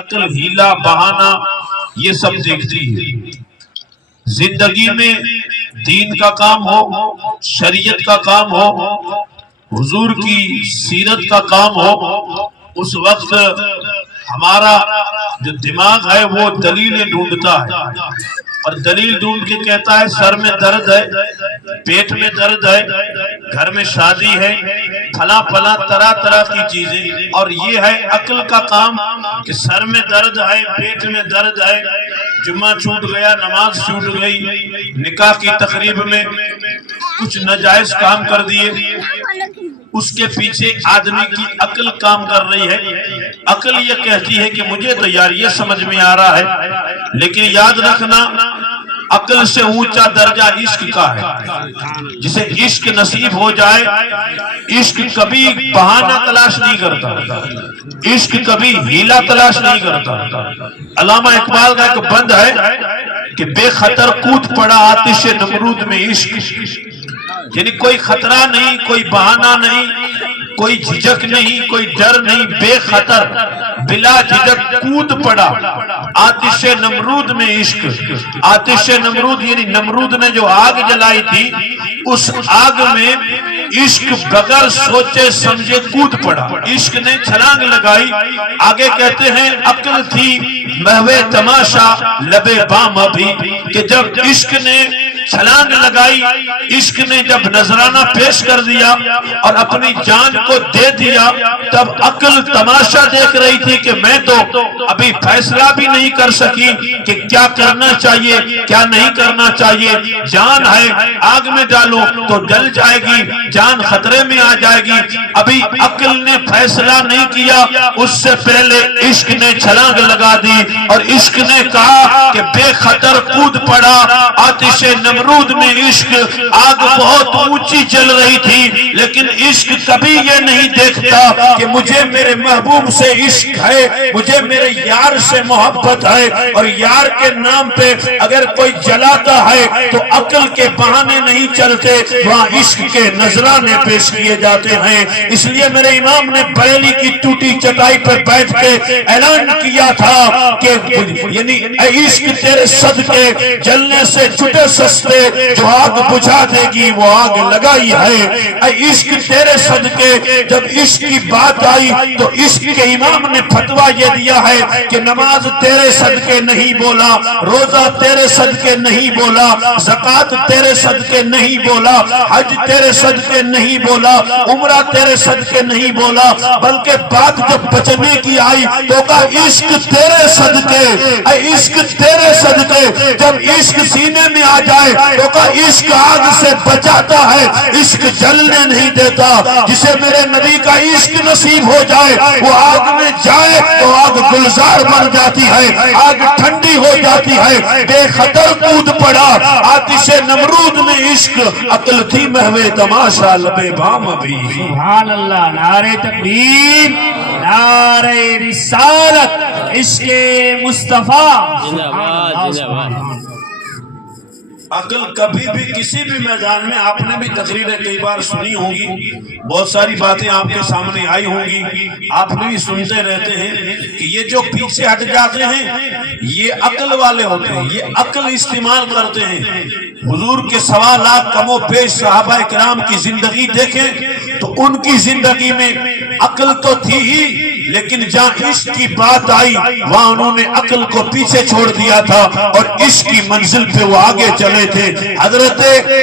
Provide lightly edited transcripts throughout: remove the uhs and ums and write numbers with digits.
عقل ہیلا بہانہ یہ سب دیکھتی ہے۔ زندگی میں دین کا کام ہو، شریعت کا کام ہو، حضور کی سیرت کا کام ہو، اس وقت ہمارا جو دماغ ہے وہ دلیلیں ڈھونڈتا ہے، اور دلیل ڈھونڈ کے کہتا ہے سر میں درد ہے، پیٹ میں درد ہے، گھر میں شادی ہے، پھلا پھلا طرح طرح کی چیزیں۔ اور یہ ہے عقل کا کام کہ سر میں درد ہے، پیٹ میں درد ہے، جمعہ چھوٹ گیا، نماز چھوٹ گئی، نکاح کی تقریب میں کچھ ناجائز کام کر دیے، اس کے پیچھے آدمی کی عقل کام کر رہی ہے۔ عقل یہ کہتی ہے کہ مجھے تو یار یہ سمجھ میں آ رہا ہے، لیکن یاد رکھنا عقل سے اونچا درجہ عشق کا ہے۔ جسے عشق نصیب ہو جائے، عشق کبھی بہانہ تلاش نہیں کرتا، عشق کبھی ہیلا تلاش نہیں کرتا۔ علامہ اقبال کا ایک بند ہے کہ بے خطر کود پڑا آتش نمرود میں عشق، یعنی کوئی خطرہ نہیں، کوئی بہانہ نہیں، کوئی جھجک نہیں، کوئی ڈر نہیں، بے خطر بلا جھجک کود پڑا آتش نمرود میں عشق۔ آتش نمرود یعنی نمرود نے جو آگ جلائی تھی، اس آگ میں عشق بغیر سوچے سمجھے کود پڑا، عشق نے چھلانگ لگائی۔ آگے کہتے ہیں عقل تھی محو تماشا لبے بام ابھی، کہ جب عشق نے چھلانگ لگائی، عشق نے جب نذرانہ پیش کر دیا اور اپنی جان کو دے دیا، تب عقل تماشا دیکھ رہی تھی کہ میں تو ابھی فیصلہ بھی نہیں کر سکی کہ کیا کرنا چاہیے کیا نہیں کرنا چاہیے۔ جان ہے آگ میں ڈالو تو جل جائے گی، جان خطرے میں آ جائے گی۔ ابھی عقل نے فیصلہ نہیں کیا، اس سے پہلے عشق نے چھلانگ لگا دی، اور عشق نے کہا کہ بے خطر کود پڑا آتش نمرود میں عشق۔ آگ بہت اونچی جل رہی تھی، لیکن عشق کبھی یہ نہیں دیکھتا کہ مجھے میرے محبوب سے عشق ہے، مجھے میرے یار سے محبت ہے، اور یار کے نام پہ اگر کوئی جلاتا ہے تو عقل کے بہانے نہیں چلتے، وہاں عشق کے نذرانے پیش کیے جاتے ہیں۔ اس لیے میرے امام نے بریلی کی ٹوٹی چٹائی پر بیٹھ کے اعلان کیا تھا کہ یعنی اے عشق تیرے صدقے جلنے سے چھٹے سستے، جو آگ بجھا دے گی وہ آگ لگائی ہے۔ اے عشق تیرے صدقے، جب عشق کی بات آئی تو عشق کے امام نے فتویٰ یہ دیا ہے کہ نماز تیرے صدقے نہیں بولا، روزہ تیرے صدقے نہیں بولا، زکوٰۃ تیرے صدقے نہیں بولا، حج تیرے صدقے نہیں بولا، عمرہ تیرے صدقے نہیں بولا، بلکہ بات جب بچنے کی آئی تو کہا عشق تیرے صدقے، اے عشق تیرے صدقے۔ جب عشق سینے میں آ جائے تو کہا عشق آگ سے بچاتا ہے، عشق جلنے نہیں دیتا۔ جسے میرے نبی کا عشق نصیب ہو جائے، وہ آگ میں جائے تو آگ گلزار بن جاتی ہے، آگ ٹھنڈی ہو جاتی ہے۔ بے خطر کود پڑا آتش نمرود میں عشق، عقل تھی محو تماشا لبے بام ابھی۔ سبحان اللہ، نعرہ تکبیر، نعرہ رسالت، عشق مصطفیٰ۔ عقل کبھی بھی کسی بھی میدان میں، آپ نے بھی تقریریں کئی بار سنی ہوں گی، بہت ساری باتیں آپ کے سامنے آئی ہوں گی، آپ بھی سنتے رہتے ہیں کہ یہ جو پیچھے ہٹ جاتے ہیں یہ عقل والے ہوتے ہیں، یہ عقل استعمال کرتے ہیں۔ حضور کے سوالات کم و بیش صحابہ کرام کی زندگی دیکھیں تو ان کی زندگی میں عقل تو تھی ہی، لیکن جہاں عشق کی بات آئی وہاں انہوں نے عقل کو پیچھے چھوڑ دیا تھا، اور عشق کی منزل پہ وہ آگے چلے تھے۔ حضرت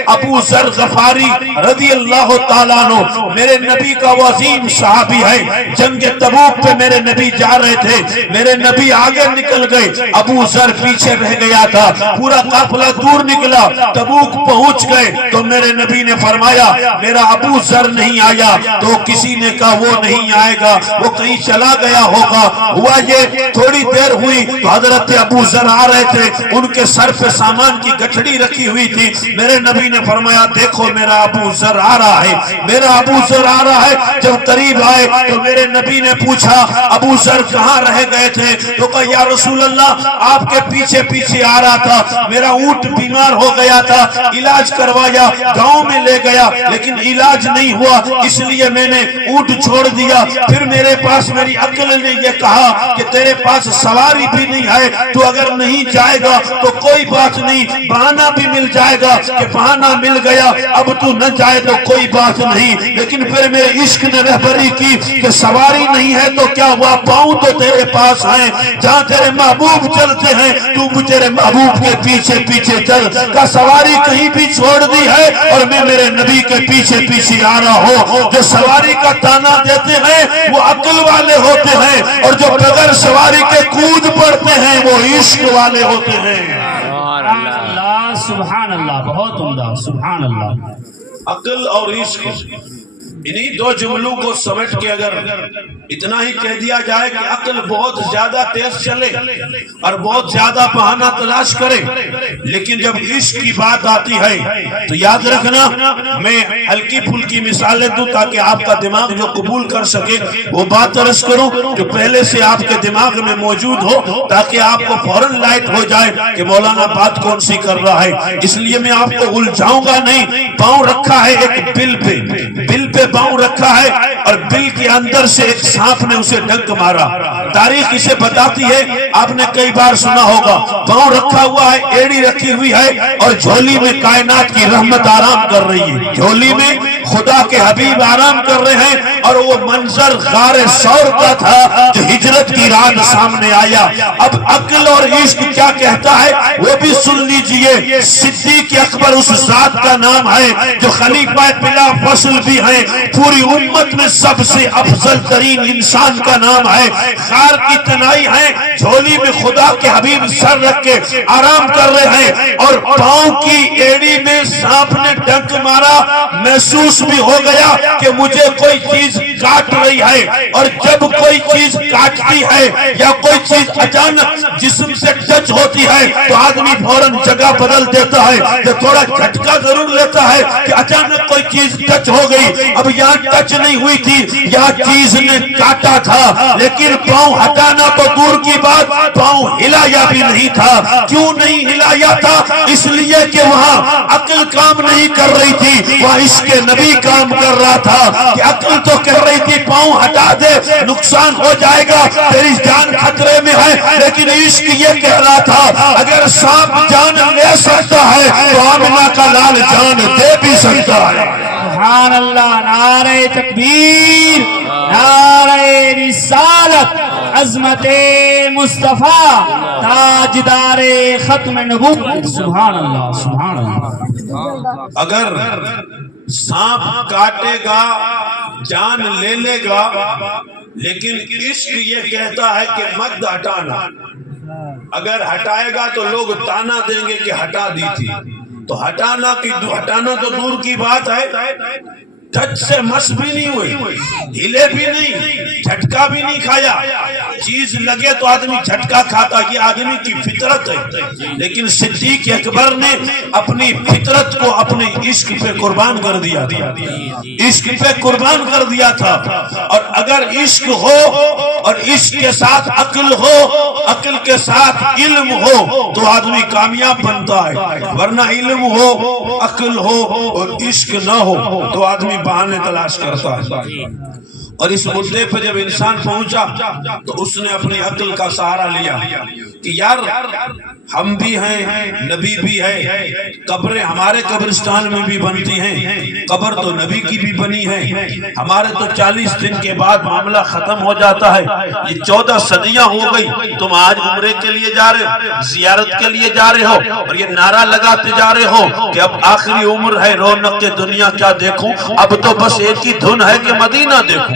ابو ذر غفاری رضی اللہ تعالیٰ عنہ میرے نبی کا وہ عظیم صحابی ہے، جنگ تبوک پہ میرے نبی جا رہے تھے، میرے نبی آگے نکل گئے، ابو ذر پیچھے رہ گیا تھا، پورا قافلہ دور نکلا، تبوک پہنچ گئے تو میرے نبی نے فرمایا میرا ابو ذر نہیں آیا، تو کسی نے کہا وہ نہیں آئے گا، وہ کہیں چلا گیا ہوگا۔ ہوا یہ تھوڑی دیر ہوئی تو حضرت ابو ذر آ رہے تھے، ان کے سر پہ سامان کی گٹھڑی رکھی ہوئی تھی، میرے نبی نے فرمایا دیکھو میرا ابو ذر آ رہا ہے، میرا ابو ذر آ رہا ہے۔ جب قریب آئے تو میرے نبی نے پوچھا ابو ذر کہاں رہ گئے تھے؟ تو کہا یا رسول اللہ آپ کے پیچھے پیچھے آ رہا تھا، میرا اونٹ بیمار ہو گیا تھا، علاج کروایا، گاؤں میں لے گیا، لیکن علاج نہیں ہوا، اس لیے میں نے اونٹ چھوڑ دیا۔ پھر میرے پاس میرے تمہاری عقل نے یہ کہا کہ تیرے پاس سواری بھی نہیں ہے، تو اگر نہیں جائے گا تو کوئی بات نہیں، بہانہ بھی مل جائے گا کہ بہانہ مل گیا، اب تو نہ جائے تو کوئی بات نہیں۔ لیکن پھر میرے عشق نے رہبری کی کہ سواری نہیں ہے تو کیا ہوا، پاؤں تو تیرے پاس ہیں، جہاں تیرے محبوب چلتے ہیں تو تیرے محبوب کے پیچھے پیچھے چل، کا سواری کہیں بھی چھوڑ دی ہے اور میں میرے نبی کے پیچھے پیچھے آ رہا ہوں۔ جو سواری کا تانا دیتے ہیں وہ عقل والے ہوتے ہیں، اور جو بغیر سواری کے کود پڑتے ہیں وہ عشق والے ہوتے ہیں۔ سبحان اللہ، سبحان اللہ، بہت عمدہ، سبحان اللہ۔ عقل اور عشق، انہی دو جملوں کو سمجھ کے اگر اتنا ہی کہہ دیا جائے کہ عقل بہت زیادہ تیز چلے اور بہت زیادہ بہانہ تلاش کرے، لیکن جب عشق کی بات آتی ہے تو یاد رکھنا، میں ہلکی پھلکی مثالیں دوں تاکہ آپ کا دماغ جو قبول کر سکے وہ بات عرض کروں جو پہلے سے آپ کے دماغ میں موجود ہو، تاکہ آپ کو فوراً لائٹ ہو جائے کہ مولانا بات کون سی کر رہا ہے۔ اس لیے میں آپ کو الجھاؤں گا نہیں۔ پاؤں رکھا ہے ایک بل پہ پاؤں رکھا ہے، اور بل کے اندر سے ایک سانپ نے اسے ڈنک مارا۔ تاریخ اسے بتاتی ہے، آپ نے کئی بار سنا ہوگا، پاؤں رکھا ہوا ہے، ایڑی رکھی ہوئی ہے، اور جھولی میں کائنات کی رحمت آرام کر رہی ہے، جھولی میں خدا کے حبیب آرام کر رہے ہیں، اور وہ منظر غار ثور کا تھا جو ہجرت کی رات سامنے آیا۔ اب عقل اور عشق کیا کہتا ہے وہ بھی سن لیجئے۔ صدیق اکبر اس ذات کا نام ہے جو خلیفہ بلا فصل بھی ہے، پوری امت میں سب سے افضل ترین انسان کا نام ہے۔ خار کی تنائی ہے، جھولی میں خدا کے حبیب سر رکھ کے آرام کر رہے ہیں، اور پاؤں کی ایڑی میں سانپ نے ڈنک مارا۔ محسوس بھی ہو گیا کہ مجھے کوئی چیز کاٹ رہی ہے، اور جب کوئی چیز کاٹتی ہے یا کوئی چیز اچانک جسم سے ٹچ ہوتی ہے تو آدمی فوراً جگہ بدل دیتا ہے، تو تھوڑا جھٹکا ضرور لیتا ہے کہ اچانک کوئی چیز ٹچ ہو گئی۔ اب یہاں ٹچ نہیں ہوئی تھی، یہاں چیز نے کاٹا تھا، لیکن پاؤں ہٹانا تو دور کی بات، پاؤں ہلایا بھی نہیں تھا۔ کیوں نہیں ہلایا تھا؟ اس لیے کہ وہاں عقل کام نہیں کر رہی تھی، وہاں عشق نبی کام کر رہا تھا۔ کہ عقل تو کہہ رہی تھی پاؤں ہٹا دے، نقصان ہو جائے گا، تیری جان خطرے میں ہے، لیکن عشق یہ کہہ رہا تھا اگر سانپ جان لے سکتا ہے تو آمنہ کا لال جان دے بھی سکتا ہے۔ سبحان اللہ، نعرہ تکبیر، نعرہ رسالت، عظمت مصطفیٰ، تاجدار ختم نبوت۔ سبحان اللہ، سبحان اللہ۔ اگر سانپ کاٹے گا جان لے لے گا، لیکن عشق یہ کہتا ہے کہ مت ہٹانا، اگر ہٹائے گا تو لوگ تانا دیں گے کہ ہٹا دی تھی، تو ہٹانا تو دور کی بات ہے، ٹچ سے مس بھی نہیں ہوئی، ہلے بھی نہیں، جھٹکا بھی نہیں کھایا۔ چیز لگے تو آدمی جھٹکا کھاتا، یہ آدمی کی فطرت ہے، لیکن صدیق اکبر نے اپنی فطرت کو اپنے عشق پہ قربان کر دیا تھا، عشق پہ قربان کر دیا تھا۔ اور اگر عشق ہو اور عشق کے ساتھ عقل ہو، عقل کے ساتھ علم ہو تو آدمی کامیاب بنتا ہے، ورنہ علم ہو، عقل ہو اور عشق نہ ہو تو آدمی بہانے تلاش کرتا ہے۔ اور اس مدعے پہ جب انسان پہنچا تو اس نے اپنی عقل کا سہارا لیا کہ یار ہم بھی ہیں، نبی بھی ہے، قبریں ہمارے قبرستان میں بھی بنتی ہیں، قبر تو نبی کی بھی بنی ہے، ہمارے تو 40 دن کے بعد معاملہ ختم ہو جاتا ہے، یہ 14 صدیاں ہو گئی، تم آج عمرے کے لیے جا رہے ہو، زیارت کے لیے جا رہے ہو، اور یہ نعرہ لگاتے جا رہے ہو کہ اب آخری عمر ہے، رونق دنیا کیا دیکھوں، اب تو بس ایک ہی دھن ہے کہ مدینہ دیکھوں۔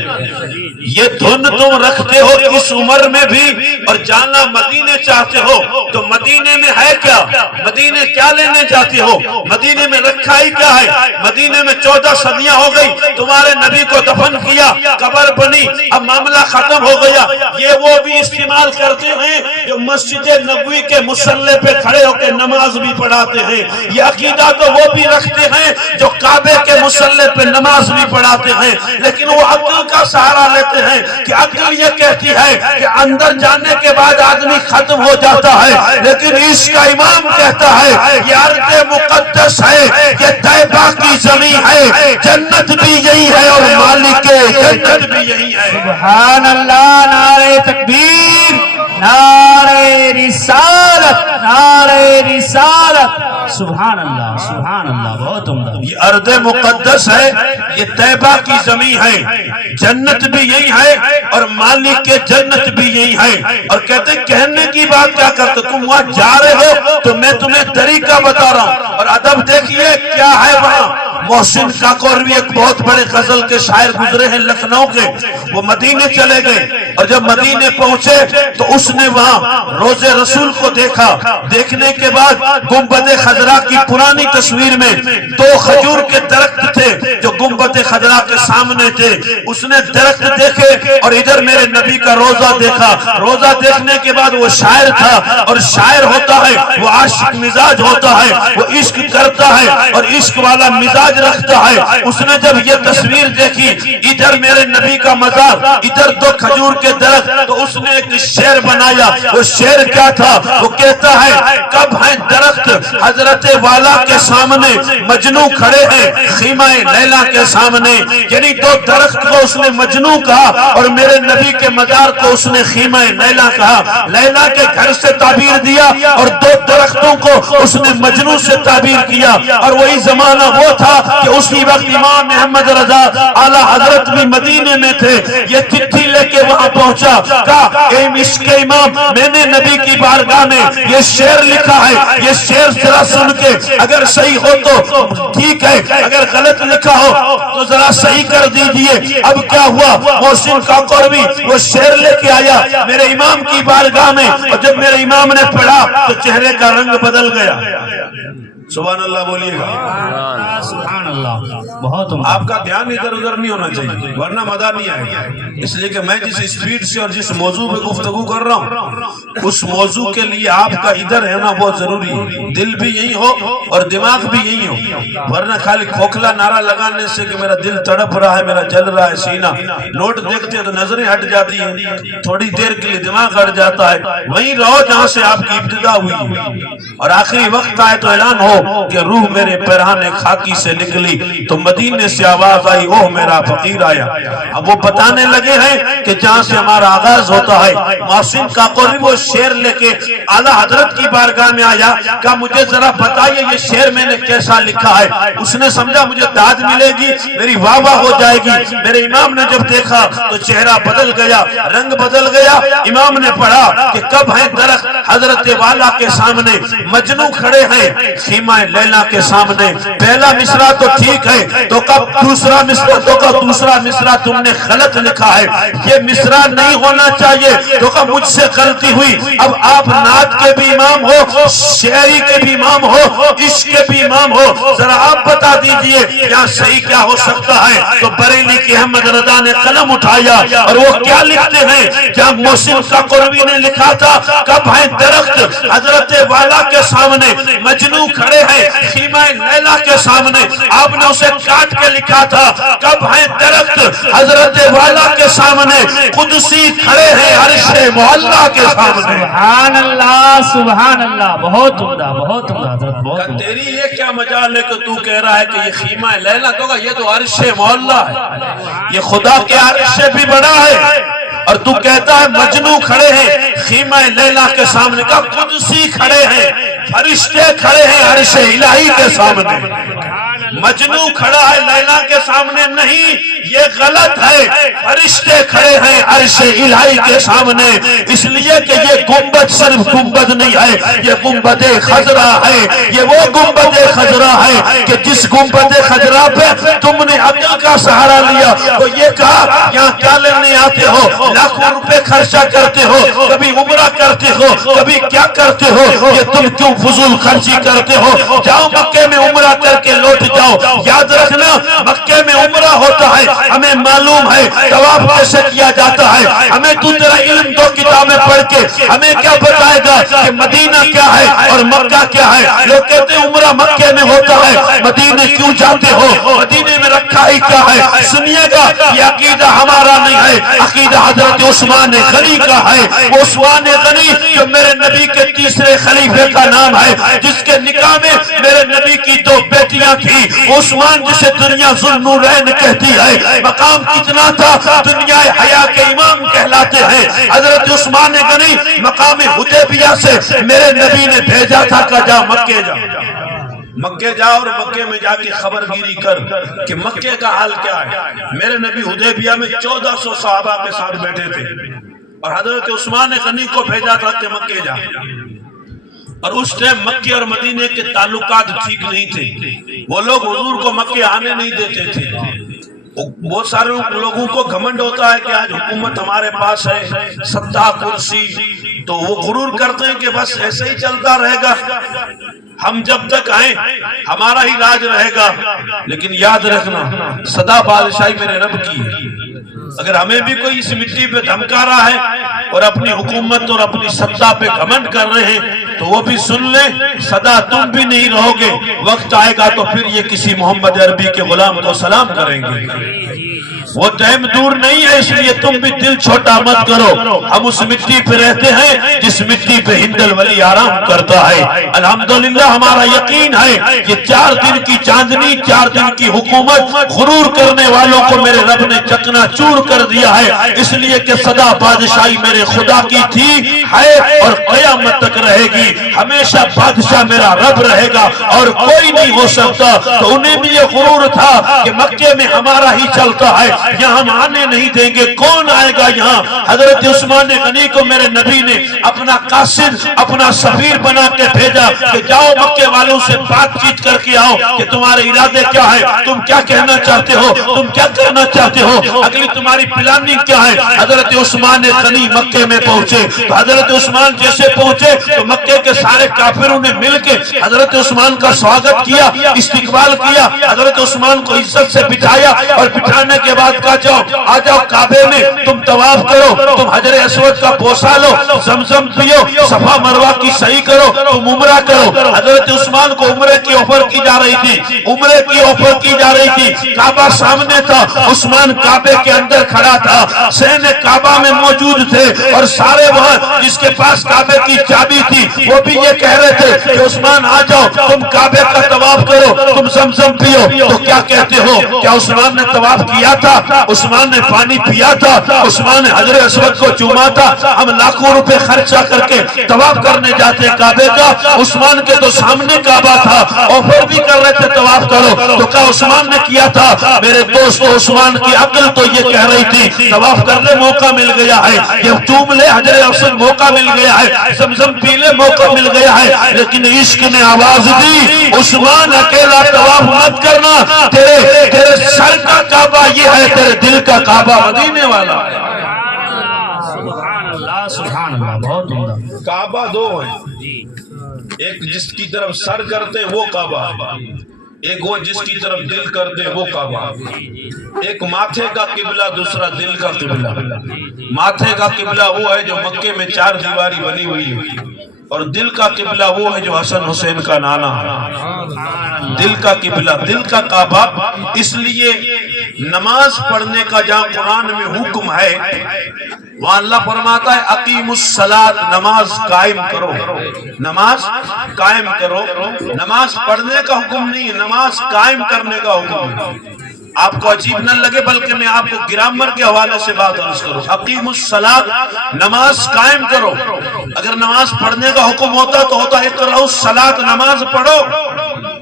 یہ دھن تم رکھتے ہو اس عمر میں بھی، اور جانا مدینے چاہتے ہو تو مدینے میں ہے کیا؟ مدینے کیا لینے جاتے ہو؟ مدینے میں رکھا ہی کیا ہے؟ مدینے میں 14 صدیاں ہو گئی، تمہارے نبی کو دفن کیا، قبر بنی، اب معاملہ ختم ہو گیا۔ یہ وہ بھی استعمال کرتے ہیں جو مسجد نبوی کے مصلی پہ کھڑے ہو کے نماز بھی پڑھاتے ہیں، یہ عقیدہ تو وہ بھی رکھتے ہیں جو کعبے کے مصلی پہ نماز بھی پڑھاتے ہیں، لیکن وہ عقل کا سہارا لیتے ہیں کہ عقل یہ کہتی ہے کہ اندر جانے کے بعد آدمی آدمی ختم ہو جاتا ہے، لیکن اس کا امام کہتا ہے یہ ارض مقدس ہے، یہ طیبہ کی زمین ہے، جنت بھی یہی ہے اور مالک جنت بھی یہی ہے۔ سبحان اللہ، نعرہ تکبیر، نعرہ رسالت، نعرہ رسالت، سبحان اللہ، سبحان اللہ، بہت عمدہ۔ یہ ارض مقدس ہے، یہ طیبہ کی زمین ہے، جنت بھی یہی ہے اور مالک کے جنت بھی یہی ہے۔ اور کہتے کہنے کی بات کیا کرتے، تم وہاں جا رہے ہو تو میں تمہیں طریقہ بتا رہا ہوں، اور ادب دیکھیے کیا ہے وہاں۔ محسن کاکوروی ایک بہت بڑے غزل کے شاعر گزرے ہیں لکھنؤ کے، وہ مدینے چلے گئے، اور جب مدینے پہنچے تو اس نے وہاں روضے رسول کو دیکھا۔ دیکھنے کے بعد گنبد خضرا کی پرانی تصویر میں 2 کھجور کے درخت تھے جو گنبد خضرا کے سامنے تھے۔ اس نے درخت دیکھے اور ادھر میرے نبی کا روضہ دیکھا۔ روضہ دیکھنے کے بعد وہ شاعر تھا، اور شاعر ہوتا ہے وہ عاشق مزاج ہوتا ہے، وہ عشق کرتا ہے اور عشق والا مزاج رکھتا ہے۔ اس نے جب یہ تصویر دیکھی، ادھر میرے نبی کا مزار، ادھر 2 کھجور کے درخت، تو اس نے ایک شعر بنایا۔ وہ شعر کیا تھا؟ وہ کہتا ہے کب ہیں درخت حضرت والا کے سامنے، مجنو کھڑے ہیں خیمہ لیلا کے سامنے۔ یعنی 2 درخت کو اس نے مجنو کہا اور میرے نبی کے مزار کو اس نے خیمہ لیلا کہا۔ لیلا کے گھر سے تعبیر دیا اور 2 درختوں کو اس نے مجنو سے تعبیر کیا۔ اور وہی زمانہ وہ تھا کہ اسی وقت امام محمد رضا اعلیٰ حضرت بھی مدینے میں تھے۔ یہ چٹھی لے کے وہاں پہنچا، کہا اے عشق امام، میں نے نبی کی بارگاہ میں یہ شعر لکھا ہے، یہ شعر ذرا سن کے اگر صحیح ہو تو ٹھیک ہے، اگر غلط لکھا ہو تو ذرا صحیح کر دیجئے۔ اب کیا ہوا، محسن کاکوروی وہ شعر لے کے آیا میرے امام کی بارگاہ میں، اور جب میرے امام نے پڑھا تو چہرے کا رنگ بدل گیا۔ سبحان اللہ بولیے گا، سبحان اللہ، بہت عمدہ۔ آپ کا دھیان ادھر ادھر نہیں ہونا چاہیے ورنہ مزہ نہیں آئے گا۔ اس لیے کہ میں جس سپیڈ سے اور جس موضوع پہ گفتگو کر رہا ہوں اس موضوع کے لیے آپ کا ادھر رہنا بہت ضروری ہے، دل بھی یہی ہو اور دماغ بھی یہی ہو، ورنہ خالی کھوکھلا نعرہ لگانے سے کہ میرا دل تڑپ رہا ہے، میرا جل رہا ہے سینہ، نوٹ دیکھتے ہیں تو نظریں ہٹ جاتی ہیں، تھوڑی دیر کے لیے دماغ ہٹ جاتا ہے۔ وہیں رہو جہاں سے آپ کی ابتدا ہوئی، اور آخری وقت آئے تو اعلان ہو کہ روح میرے پیرہانے خاکی سے نکلی تو مدینے سے آواز آئی اوہ میرا فقیر آیا۔ اب وہ بتانے لگے ہیں کہ جہاں سے ہمارا آغاز ہوتا ہے۔ محسن کاکوروی وہ شعر لے کے اعلیٰ حضرت کی بارگاہ میں آیا، کہا مجھے ذرا بتائیے یہ شعر میں نے کیسا لکھا ہے۔ اس نے سمجھا مجھے داد ملے گی، میری واہ واہ ہو جائے گی۔ میرے امام نے جب دیکھا تو چہرہ بدل گیا، رنگ بدل گیا۔ امام نے پڑھا کہ کب ہیں درخت حضرت والا کے سامنے، مجنو کھڑے ہیں خیمہ لیلا کے سامنے۔ پہلا مصرع تو ٹھیک ہے، تو کب دوسرا مصرع تم نے غلط لکھا ہے، یہ مصرع نہیں ہونا چاہیے، تو کب مجھ سے غلطی ہوئی۔ اب آپ نعت کے بھی امام ہو، شعری کے بھی امام ہو، عشق کے بھی امام ہو، ذرا آپ بتا دیجئے کیا صحیح کیا ہو سکتا ہے۔ تو بریلی کی احمد رضا نے قلم اٹھایا اور وہ کیا لکھتے ہیں، جہاں محسن کاکوروی نے لکھا تھا کب ہیں درخت حضرت والا کے سامنے، مجنو کھڑے ہیں خیمہ لیلا کے سامنے، آپ نے اسے کاٹ کے لکھا تھا کب ہیں درخت حضرت والا کے سامنے، قدسی کھڑے ہیں عرش معلیٰ کے سامنے۔ سبحان اللہ، سبحان اللہ، بہت عمدہ، بہت عمدہ حضرت، بہت عمدہ۔ تیری یہ کیا مجال ہے کہ تو کہہ رہا ہے کہ یہ خیمہ لیلا، تو یہ تو عرش معلیٰ ہے، یہ خدا کے عرش سے بھی بڑا ہے، اور تو کہتا ہے مجنو کھڑے ہیں خیمہ لیلا کے سامنے، کا قدسی کھڑے ہیں، فرشتے کھڑے ہیں عرش الہی کے سامنے۔ مجنو کھڑا ہے لیلا کے سامنے نہیں، یہ غلط ہے، فرشتے کھڑے ہیں عرش الہی کے سامنے، اس لیے کہ یہ گنبد صرف گنبد نہیں ہے، یہ گنبد خضرا ہے، یہ وہ گنبد خضرا ہے کہ جس گنبد خضرا پہ تم نے عقل کا سہارا لیا، تو یہ کہا یہاں کیا لینے آتے ہو، لاکھوں روپے خرچہ کرتے ہو، کبھی عمرہ کرتے ہو، کبھی کیا کرتے ہو، یہ تم کیوں فضول خرچی کرتے ہو؟ جاؤ مکے میں عمرہ کر کے لوٹ جاؤ، یاد رکھنا مکے میں عمرہ ہوتا ہے ہمیں معلوم ہے، طواف کیسے کیا جاتا ہے ہمیں تو تیرا علم دو کتابیں پڑھ کے ہمیں کیا بتائے گا کہ مدینہ کیا ہے اور مکہ کیا ہے؟ لوگ کہتے ہیں عمرہ مکہ میں ہوتا ہے، مدینہ کیوں جاتے ہو؟ مدینہ میں رکھا ہی کیا ہے؟ سنیے گا، یہ عقیدہ ہمارا نہیں ہے، عقیدہ حضرت عثمان غنی کا ہے۔ وہ عثمان غنی جو میرے نبی کے تیسرے خلیفے کا نام ہے، جس کے نکاح میں میرے نبی کی 2 بیٹیاں تھیں، عثمان جسے دنیا ذوالنورین کہتی ہے، مقام کتنا تھا، دنیا حیا کے امام کہلاتے ہیں۔ حضرت عثمان غنی مقام حدیبیہ سے میرے نبی نے بھیجا تھا کہ جا مکے جا، مکے جا اور مکے میں جا کے خبر گیری کر کہ مکے کا حال کیا ہے۔ میرے نبی حدیبیہ میں 1400 صحابہ کے ساتھ بیٹھے تھے اور حضرت عثمان غنی کو بھیجا تھا کہ مکے جا، اور اس ٹائم مکے اور مدینے کے تعلقات ٹھیک نہیں تھے، وہ لوگ حضور کو مکے آنے نہیں دیتے تھے۔ بہت سارے لوگوں کو گھمنڈ ہوتا ہے کہ آج حکومت ہمارے پاس ہے، ستا کرسی، تو وہ غرور کرتے ہیں کہ بس ایسے ہی چلتا رہے گا، ہم جب تک آئیں ہمارا ہی راج رہے گا۔ لیکن یاد رکھنا سدا بادشاہی میرے رب کی ہے۔ اگر ہمیں بھی کوئی اس مٹی پہ دھمکا رہا ہے اور اپنی حکومت اور اپنی ستا پہ گھمنڈ کر رہے ہیں تو وہ بھی سن لیں، سدا تم بھی نہیں رہو گے، وقت آئے گا تو پھر یہ کسی محمد عربی کے غلام کو سلام کریں گے۔ وہ ٹائم دور نہیں ہے، اس لیے تم بھی دل چھوٹا مت کرو، ہم اس مٹی پہ رہتے ہیں جس مٹی پہ ہندل ولی آرام کرتا ہے۔ الحمدللہ ہمارا یقین ہے کہ 4 دن کی چاندنی، 4 دن کی حکومت غرور کرنے والوں کو میرے رب نے چکنا چور کر دیا ہے، اس لیے کہ سدا بادشاہی میرے خدا کی تھی، ہے اور قیامت تک رہے گی، ہمیشہ بادشاہ میرا رب رہے گا اور کوئی نہیں ہو سکتا۔ تو انہیں بھی یہ غرور تھا کہ مکے میں ہمارا ہی چلتا ہے، یہاں ہم آنے نہیں دیں گے، کون آئے گا یہاں؟ حضرت عثمان غنی کو میرے نبی نے اپنا قاصد، اپنا سفیر بنا کے بھیجا کہ جاؤ مکے والوں سے بات چیت کر کے آؤ کہ تمہارے ارادے کیا ہے، تم کیا کہنا چاہتے ہو، تم کیا کرنا چاہتے ہو، اگلی تمہاری پلاننگ کیا ہے۔ حضرت عثمان غنی مکے میں پہنچے، حضرت عثمان جیسے پہنچے تو مکے کے سارے کافروں نے مل کے حضرت عثمان کا سواگت کیا، استقبال کیا، حضرت عثمان کو عزت سے بٹھایا اور بٹھانے کے بعد کہا جاؤ آ جاؤ کعبے میں، تم طواف کرو، تم حجر اسود کا بوسہ لو، زمزم پیو، صفا مروہ کی صحیح کرو، تم عمرہ کرو۔ حضرت عثمان کو عمرے کی آفر کی جا رہی تھی، عمرے کی آفر کی جا رہی تھی، کعبہ سامنے تھا، عثمان کعبے کے اندر کھڑا تھا، سین کعبہ میں موجود تھے اور سارے وہاں جس کے پاس کعبے کی چابی تھی وہ بھی یہ کہہ رہے تھے کہ عثمان آ جاؤ، تم کعبے کا طواف کرو، تم زمزم پیو۔ تو کیا کہتے ہو، کیا عثمان نے طواف کیا تھا؟ عثمان نے پانی پیا تھا؟ عثمان نے حجر اسود کو چوما تھا؟ ہم لاکھوں روپے خرچہ کر کے طواف کرنے جاتے کعبے کا، عثمان کے تو سامنے کعبہ تھا، آفر بھی کر رہے تھے طواف کرو، تو کیا عثمان نے کیا تھا؟ میرے دوست عثمان کی عقل تو یہ کہہ رہی تھی طواف کر لے موقع مل گیا ہے، یہ چوم لے حجر اسود موقع مل گیا ہے، زمزم پی لے موقع مل گیا ہے، لیکن عشق نے آواز دی عثمان اکیلا طواف مت کرنا، تیرے سر کا کعبہ یہ ہے، تیرے دل کا کعبہ مدینے والا ہے۔ سبحان اللہ سبحان اللہ، بہت عمدہ۔ کعبہ 2 ہیں، ایک جس کی طرف سر کرتے ہیں وہ کعبہ ہے، ایک وہ جس کی طرف دل کرتے ہیں وہ کعبہ ہے۔ ایک ماتھے کا قبلہ، دوسرا دل کا قبلہ۔ ماتھے کا قبلہ وہ ہے جو مکے میں 4 دیواری بنی ہوئی ہے، اور دل کا قبلہ وہ ہے جو حسن حسین کا نانا ہے۔ دل کا قبلہ، دل کا کعبہ، اس لیے نماز پڑھنے کا جہاں قرآن میں حکم ہے وہاں اللہ فرماتا ہے اقیم الصلاۃ، نماز قائم کرو، نماز قائم کرو۔ نماز پڑھنے کا حکم نہیں ہے، نماز قائم کرنے کا حکم ہے۔ آپ کو عجیب نہ لگے بلکہ میں آپ کو گرامر کے حوالے سے بات عرض کروں، اقیم الصلاۃ، نماز قائم کرو۔ اگر نماز پڑھنے کا حکم ہوتا تو ہوتا اقرؤ الصلاۃ، نماز پڑھو،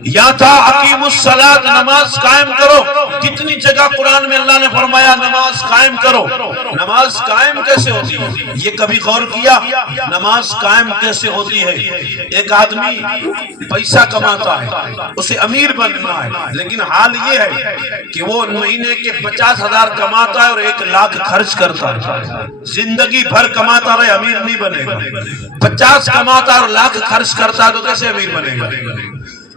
یا تھا اقیم الصلاۃ، نماز قائم کرو۔ کتنی جگہ قرآن میں اللہ نے فرمایا نماز قائم کرو۔ نماز قائم کیسے ہوتی ہے؟ یہ کبھی غور کیا نماز قائم کیسے ہوتی ہے؟ ایک آدمی پیسہ کماتا ہے، اسے امیر بننا ہے، لیکن حال یہ ہے کہ وہ مہینے کے 50,000 کماتا ہے اور 1 لاکھ خرچ کرتا ہے، زندگی بھر کماتا رہے امیر نہیں بنے گا۔ 50 کماتا ہے اور لاکھ خرچ کرتا ہے تو کیسے امیر بنے گا؟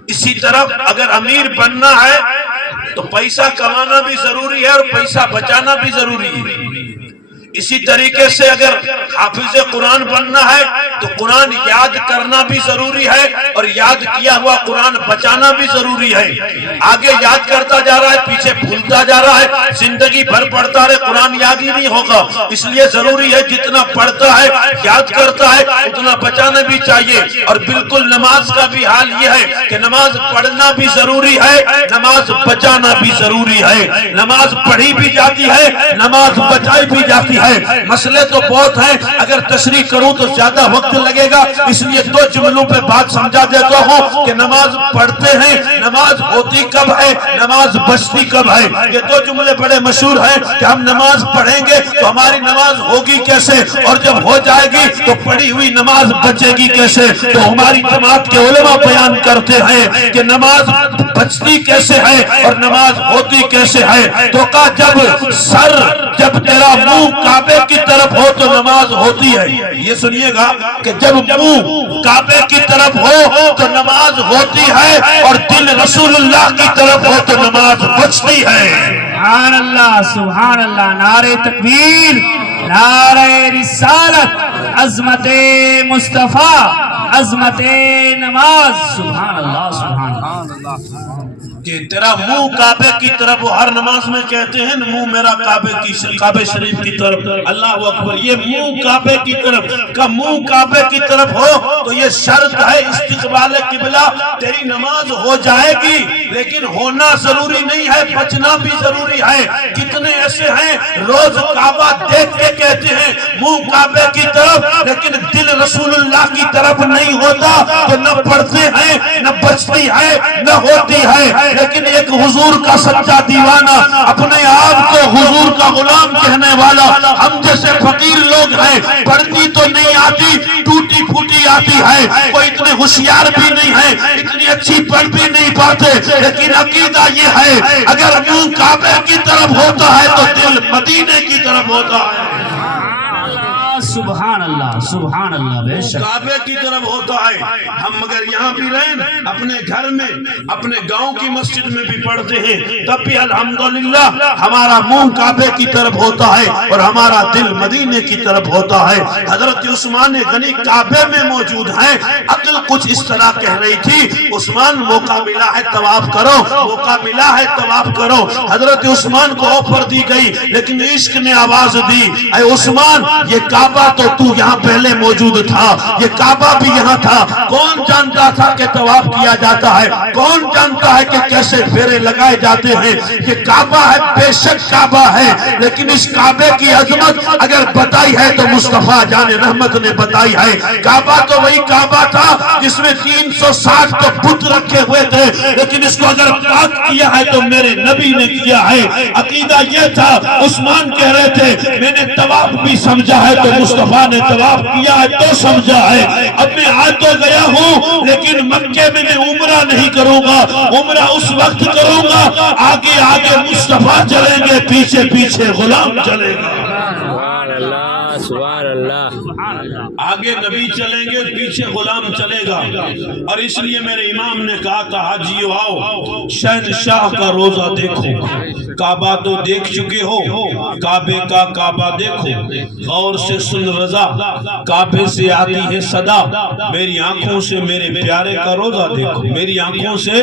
اسی طرح اگر امیر بننا ہے تو پیسہ کمانا بھی ضروری ہے اور پیسہ بچانا بھی ضروری ہے۔ اسی طریقے سے اگر حافظ قرآن بننا ہے تو قرآن یاد کرنا بھی ضروری ہے اور یاد کیا ہوا قرآن بچانا بھی ضروری ہے۔ آگے یاد کرتا جا رہا ہے، پیچھے بھولتا جا رہا ہے، زندگی بھر پڑھتا رہے، قرآن یاد ہی نہیں ہوگا۔ اس لیے ضروری ہے جتنا پڑھتا ہے یاد کرتا ہے اتنا بچانا بھی چاہیے۔ اور بالکل نماز کا بھی حال یہ ہے کہ نماز پڑھنا بھی ضروری ہے، نماز بچانا بھی ضروری ہے۔ نماز پڑھی بھی جاتی ہے، نماز بچائی بھی جاتی ہے۔ مسئلے تو بہت ہیں، اگر تشریح کروں تو زیادہ وقت لگے گا، اس لیے دو جملوں پہ بات سمجھا دیتا ہوں کہ نماز پڑھتے ہیں، نماز ہوتی کب ہے، نماز بچتی کب ہے۔ یہ دو جملے بڑے مشہور ہیں کہ ہم نماز پڑھیں گے تو ہماری نماز ہوگی کیسے، اور جب ہو جائے گی تو پڑھی ہوئی نماز بچے گی کیسے۔ تو ہماری جماعت کے علماء بیان کرتے ہیں کہ نماز بچتی کیسے ہے اور نماز ہوتی کیسے ہے۔ تو کہا جب تیرا منہ کعبے کی طرف ہو تو نماز ہوتی ہے۔ یہ سنیے گا کہ جب منہ کعبے کی طرف ہو تو نماز ہوتی ہے اور دل رسول اللہ کی طرف ہو تو نماز بچتی ہے۔ سبحان اللہ، سبحان اللہ، نعرہ تکبیر، نعرہ رسالت، عظمت مصطفیٰ، عظمت نماز، سبحان اللہ، سبحان اللہ۔ کہ تیرا منہ کعبے کی طرف ہو، ہر نماز میں کہتے ہیں منہ میرا کعبے شریف کی طرف، اللہ اکبر۔ یہ منہ کعبے کی طرف کا منہ کعبے کی طرف ہو تو یہ شرط ہے استقبال قبلہ، تیری نماز ہو جائے گی، لیکن ہونا ضروری نہیں ہے، بچنا بھی ضروری ہے۔ کتنے ایسے ہیں روز کعبہ دیکھ کے کہتے ہیں منہ کعبے کی طرف، لیکن دل رسول اللہ کی طرف نہیں ہوتا، تو نہ پڑھتے ہیں، نہ بچتی ہے، نہ ہوتی ہے۔ لیکن ایک حضور کا سچا دیوانہ، اپنے آپ کو حضور کا غلام کہنے والا، ہم جیسے فقیر لوگ ہیں، پڑھتی تو نہیں آتی، ٹوٹی پھوٹی آتی ہے، کوئی اتنے ہوشیار بھی نہیں ہے، اتنی اچھی پڑھ بھی نہیں پاتے، لیکن عقیدہ یہ ہے اگر منہ کعبے کی طرف ہوتا ہے تو دل مدینے کی طرف ہوتا ہے۔ سبحان اللہ، سبحان اللہ، بے شک کعبے کی طرف ہوتا ہے۔ ہم مگر یہاں بھی رہیں، اپنے گھر میں، اپنے گاؤں کی مسجد میں بھی پڑھتے ہیں، تب بھی الحمدللہ ہمارا منہ کعبے کی طرف ہوتا ہے اور ہمارا دل مدینے کی طرف ہوتا ہے۔ حضرت عثمان غنی کعبے میں موجود ہیں، عقل کچھ اس طرح کہہ رہی تھی عثمان موقع ملا ہے طواف کرو، موقع ملا ہے طواف کرو۔ حضرت عثمان کو آفر دی گئی، لیکن عشق نے آواز دی، اے عثمان یہ کعبہ تو یہاں پہلے موجود تھا، یہ کعبہ بھی یہاں تھا، کون جانتا تھا کہ طواف کیا جاتا ہے، کون جانتا ہے کہ کیسے پھیرے لگائے جاتے ہیں۔ یہ کعبہ ہے، بے شک کعبہ ہے، لیکن اس کعبے کی عظمت اگر بتائی ہے تو مصطفیٰ جان رحمت نے بتائی ہے۔ کعبہ تو وہی کعبہ تھا جس میں 360 تو بت رکھے ہوئے تھے، لیکن اس کو اگر پاک کیا ہے تو میرے نبی نے کیا ہے۔ عقیدہ یہ تھا، عثمان کہہ رہے تھے میں نے طواف بھی سمجھا ہے تو مصطفیٰ نے طواف کیا ہے تو سمجھا ہے۔ اب میں آ تو گیا ہوں لیکن مکے میں عمرہ نہیں کروں گا، عمرہ اس وقت کروں گا آگے آگے مصطفیٰ چلیں گے، پیچھے پیچھے غلام چلیں گے۔ سبحان اللہ، آگے نبی چلیں گے، پیچھے غلام چلے گا۔ اور اس لیے میرے امام نے کہا تھا حاجیو آؤ شہنشاہ کا روزہ دیکھو، کعبہ تو دیکھ چکے ہو، کعبے کا کعبہ دیکھو، غور سے سن رضا، کعبے سے آتی ہے صدا، میری آنکھوں سے میرے پیارے کا روزہ دیکھو، میری آنکھوں سے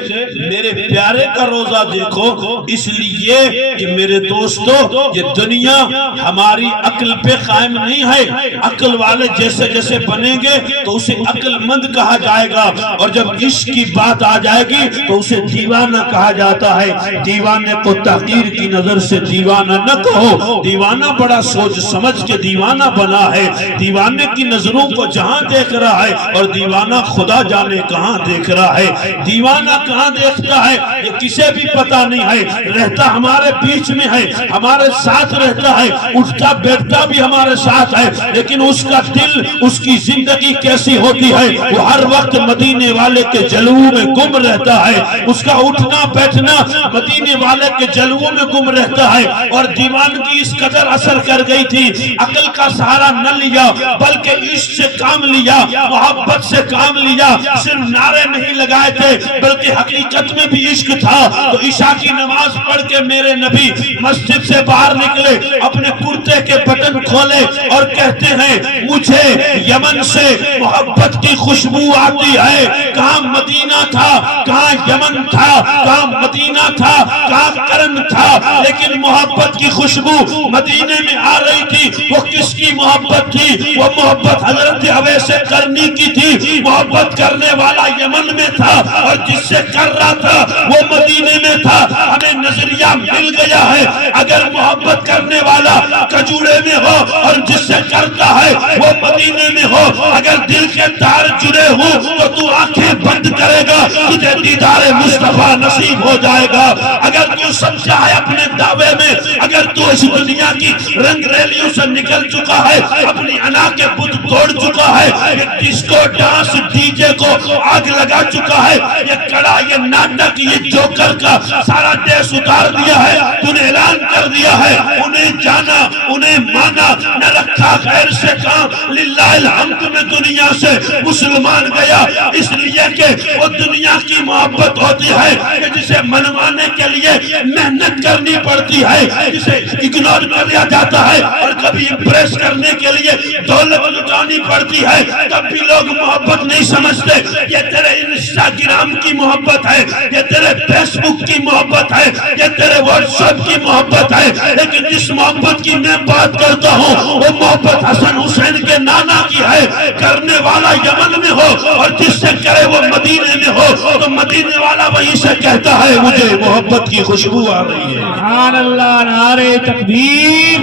میرے پیارے کا روزہ دیکھو۔ اس لیے کہ میرے دوستو یہ دنیا ہماری عقل پہ قائم نہیں ہے، عقل والے جیسے جیسے بنیں گے تو اسے عقل مند کہا جائے گا، اور جب عشق کی بات آ جائے گی تو اسے دیوانہ کہا جاتا ہے۔ دیوانے کو تحقیر کی نظر سے دیوانہ نہ کہو، دیوانہ بڑا سوچ سمجھ کے دیوانہ بنا ہے، دیوانے کی نظروں کو جہاں دیکھ رہا ہے اور دیوانہ خدا جانے کہاں دیکھ رہا ہے۔ دیوانہ کہاں دیکھتا ہے یہ کسے بھی پتا نہیں ہے، رہتا ہمارے بیچ میں ہے، ہمارے ساتھ رہتا ہے، اٹھتا بیٹھتا بھی ہمارے ساتھ ہے، لیکن اس کا دل، اس کی زندگی کیسی ہوتی ہے، وہ ہر وقت مدینے والے کے جلووں میں گم رہتا ہے، اس کا اٹھنا بیٹھنا مدینے والے کے جلووں میں گم رہتا ہے۔ اور دیوانگی کی اس قدر اثر کر گئی تھی، عقل کا سہارا نہ لیا بلکہ عشق سے کام لیا، محبت سے کام لیا، صرف نعرے نہیں لگائے تھے بلکہ حقیقت میں بھی عشق تھا۔ تو عشاء کی نماز پڑھ کے میرے نبی مسجد سے باہر نکلے، اپنے کرتے کے بٹن کھولے اور کہتے ہیں مجھے یمن سے محبت کی خوشبو آتی ہے۔ کہاں مدینہ تھا، کہاں یمن تھا، کہاں مدینہ تھا، کہاں قرن تھا، لیکن محبت کی خوشبو مدینے میں آ رہی تھی۔ وہ کس کی محبت تھی؟ وہ محبت حضرت اویس قرنی کی تھی۔ محبت کرنے والا یمن میں تھا اور جس سے کر رہا تھا وہ مدینے میں تھا۔ ہمیں نظریہ مل گیا ہے، اگر محبت کرنے والا کجوڑے میں ہو اور جس سے کرتا ہے وہ مدینے میں ہو، اگر دل کے تار جڑے ہو تو تو آنکھیں بند کرے گا، تجھے دیدار مصطفیٰ نصیب ہو جائے گا۔ اگر تو سمجھا ہے اپنے دعوے میں، اگر تو اس دنیا کی رنگ ریلیوں سے نکل چکا ہے، اپنی انا کے بت توڑ چکا ہے، یہ ڈسکو ڈانس ڈی جے کو آگ لگا چکا ہے، یہ کڑا، یہ ناٹک، یہ جوکر کا سارا دیس اتار دیا ہے، تو نے اعلان کر دیا ہے انہیں جانا، انہیں مانا، نہ رکھا غیر سے کام، للہ الحمد میں دنیا سے مسلمان گیا، اس لیے کہ وہ دنیا کی محبت ہوتی ہے کہ جسے منوانے کے لیے محنت کرنی پڑتی ہے، جسے اگنور کر دیا جاتا ہے، اور کبھی امپریس کرنے کے لیے دولت لٹانی پڑتی ہے، تب بھی لوگ محبت نہیں سمجھتے۔ یہ تیرے انسٹاگرام کی محبت ہے، یہ تیرے فیس بک کی محبت ہے، یہ تیرے واٹس ایپ کی محبت ہے، لیکن جس محبت کی میں بات کرتا ہوں وہ محبت حسن حسین کے نانا کی ہے۔ کرنے والا یمن میں ہو اور جس سے کرے وہ مدینے میں ہو، تو مدینے والا وہیں سے کہتا ہے مجھے محبت کی خوشبو آ رہی ہے۔ سبحان اللہ، نعرہ تکبیر،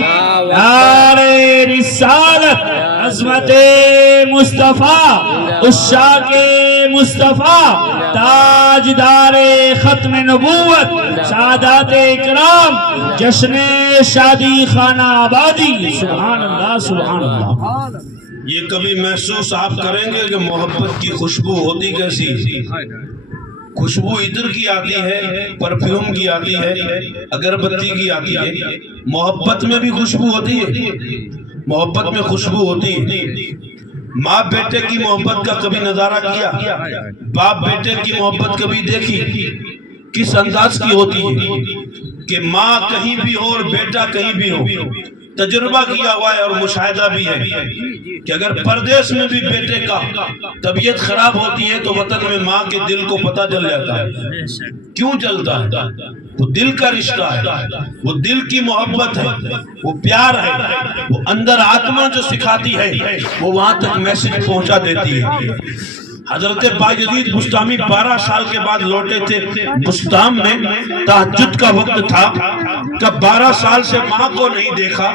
نعرہ رسالت، عظمت مصطفیٰ، عشاق مصطفیٰ، تاجدار ختم نبوت، سادات اکرام، جشن شادی خانہ آبادی۔ سبحان اللہ، سبحان اللہ۔ یہ کبھی محسوس آپ کریں گے کہ محبت کی خوشبو ہوتی کیسی؟ خوشبو ادھر کی آتی ہے، پرفیوم کی آتی ہے، اگربتی کی آتی ہے۔ محبت میں بھی خوشبو ہوتی ہے، محبت میں خوشبو ہوتی ہے۔ ماں بیٹے کی محبت کا کبھی نظارہ کیا؟ باپ بیٹے کی محبت کبھی دیکھی؟ کس انداز کی ہوتی ہے کہ ماں کہیں بھی ہو اور بیٹا کہیں بھی ہو؟ تجربہ کیا ہوا ہے اور مشاہدہ بھی ہے کہ اگر پردیس میں بھی بیٹے کا طبیعت خراب ہوتی ہے تو وطن میں ماں کے دل کو پتہ چل جاتا ہے۔ کیوں چلتا ہے؟ وہ دل کا رشتہ ہے، وہ دل کی محبت ہے، وہ پیار ہے، وہ اندر آتما جو سکھاتی ہے وہ وہاں تک میسج پہنچا دیتی ہے۔ حضرت بایزید بسطامی 12 سال کے بعد لوٹے تھے بسطام میں، تہجد کا وقت تھا، کب 12 سال سے ماں کو نہیں دیکھا،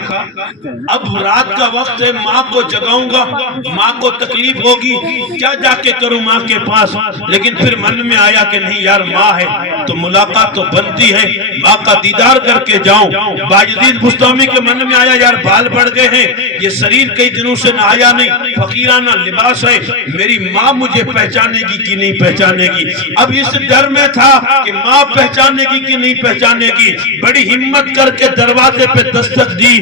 اب رات کا وقت ہے، ماں کو جگاؤں گا، ماں کو تکلیف ہوگی، کیا جا کے کروں ماں کے پاس، لیکن پھر من میں آیا کہ نہیں یار ماں ہے تو ملاقات تو بنتی ہے، ماں کا دیدار کر کے جاؤں۔ بایزید بسطامی کے من میں آیا یار بال بڑھ گئے ہیں، یہ شریر کئی دنوں سے نہایا نہیں، فقیرانہ لباس ہے، میری ماں مجھے پہچانے گی کہ نہیں پہچانے گی۔ اب اس ڈر میں تھا کہ ماں پہچانے گی کہ نہیں پہچانے گی، بڑی ہمت کر کے دروازے پہ دستک دی،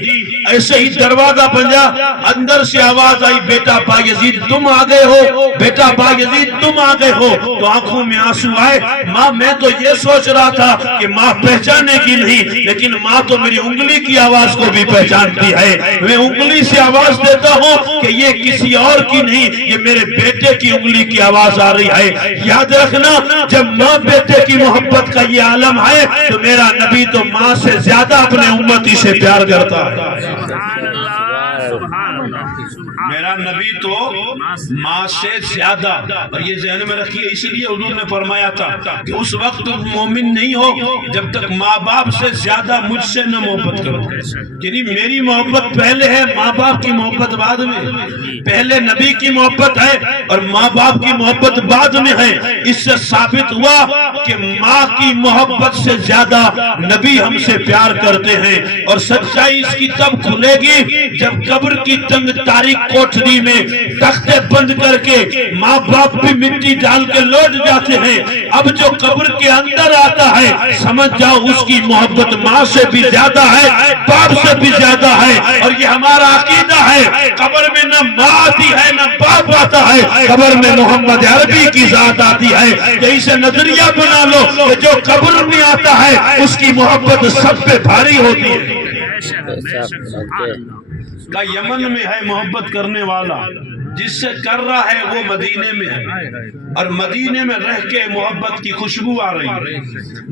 ایسے ہی دروازہ بنجا، اندر سے آواز آئی بیٹا بایزید تم آ گئے ہو، بیٹا بایزید تم آ گئے ہو۔ تو آنکھوں میں آنسو آئے، ماں میں تو یہ سوچ رہا تھا کہ ماں پہچانے کی نہیں، لیکن ماں تو میری انگلی کی آواز کو بھی پہچانتی ہے، میں انگلی سے آواز دیتا ہوں کہ یہ کسی اور کی نہیں، یہ میرے بیٹے کی انگلی کی آواز آ رہی ہے۔ یاد رکھنا جب ماں بیٹے کی محبت کا یہ عالم ہے تو میرا نبی تو ماں سے زیادہ اپنے امتی سے پیار کرتا ہے۔ میرا نبی تو ماں سے زیادہ، اور یہ ذہن میں رکھیے، اس لیے حضور نے فرمایا تھا کہ اس وقت تم مومن نہیں ہو جب تک ماں باپ سے زیادہ مجھ سے نہ محبت کرو۔ یعنی میری محبت پہلے ہے، ماں باپ کی محبت بعد میں، پہلے نبی کی محبت ہے اور ماں باپ کی محبت بعد میں ہے۔ اس سے ثابت ہوا کہ ماں کی محبت سے زیادہ نبی ہم سے پیار کرتے ہیں، اور سچائی اس کی تب کھلے گی جب قبر کی تنگ تاریک کوٹھ کوٹھری میں تختے بند کر کے ماں باپ بھی مٹی ڈال کے لوٹ جاتے ہیں، اب جو قبر کے اندر آتا ہے سمجھ جاؤ اس کی محبت ماں سے بھی زیادہ ہے، باپ سے بھی زیادہ ہے۔ اور یہ ہمارا عقیدہ ہے، قبر میں نہ ماں آتی ہے نہ باپ آتا ہے، قبر میں محمد عربی کی ذات آتی ہے۔ یہی سے نظریہ بنا لو کہ جو قبر میں آتا ہے اس کی محبت سب پہ بھاری ہوتی ہے۔ کا یمن میں ہے محبت کرنے والا، جس سے کر رہا ہے وہ مدینے میں ہے، اور مدینے میں رہ کے محبت کی خوشبو آ رہی ہے،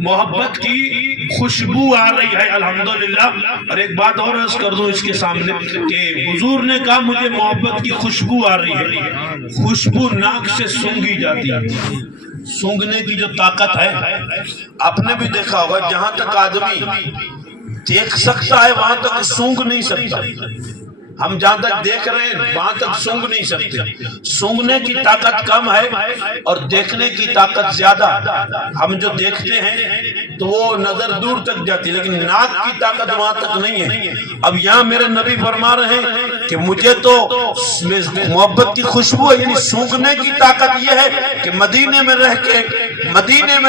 محبت کی خوشبو آ رہی ہے الحمدللہ۔ اور ایک بات اور عرض کر دوں اس کے سامنے کہ حضور نے کہا مجھے محبت کی خوشبو آ رہی ہے، خوشبو ناک سے سونگھی جاتی ہے۔ سونگنے کی جو طاقت ہے آپ نے بھی دیکھا ہوگا، جہاں تک آدمی دیکھ سکتا ہے وہاں تک سونگ نہیں سکتا، ہم جہاں تک دیکھ رہے ہیں وہاں تک سونگ نہیں سکتے۔ سونگنے کی طاقت کم ہے اور دیکھنے کی طاقت زیادہ۔ ہم جو دیکھتے ہیں تو وہ نظر دور تک جاتی، لیکن ناک کی طاقت وہاں تک نہیں ہے۔ اب یہاں میرے نبی فرما رہے ہیں کہ مجھے تو محبت کی خوشبو ہے، یعنی سونگنے کی طاقت یہ ہے کہ مدینے میں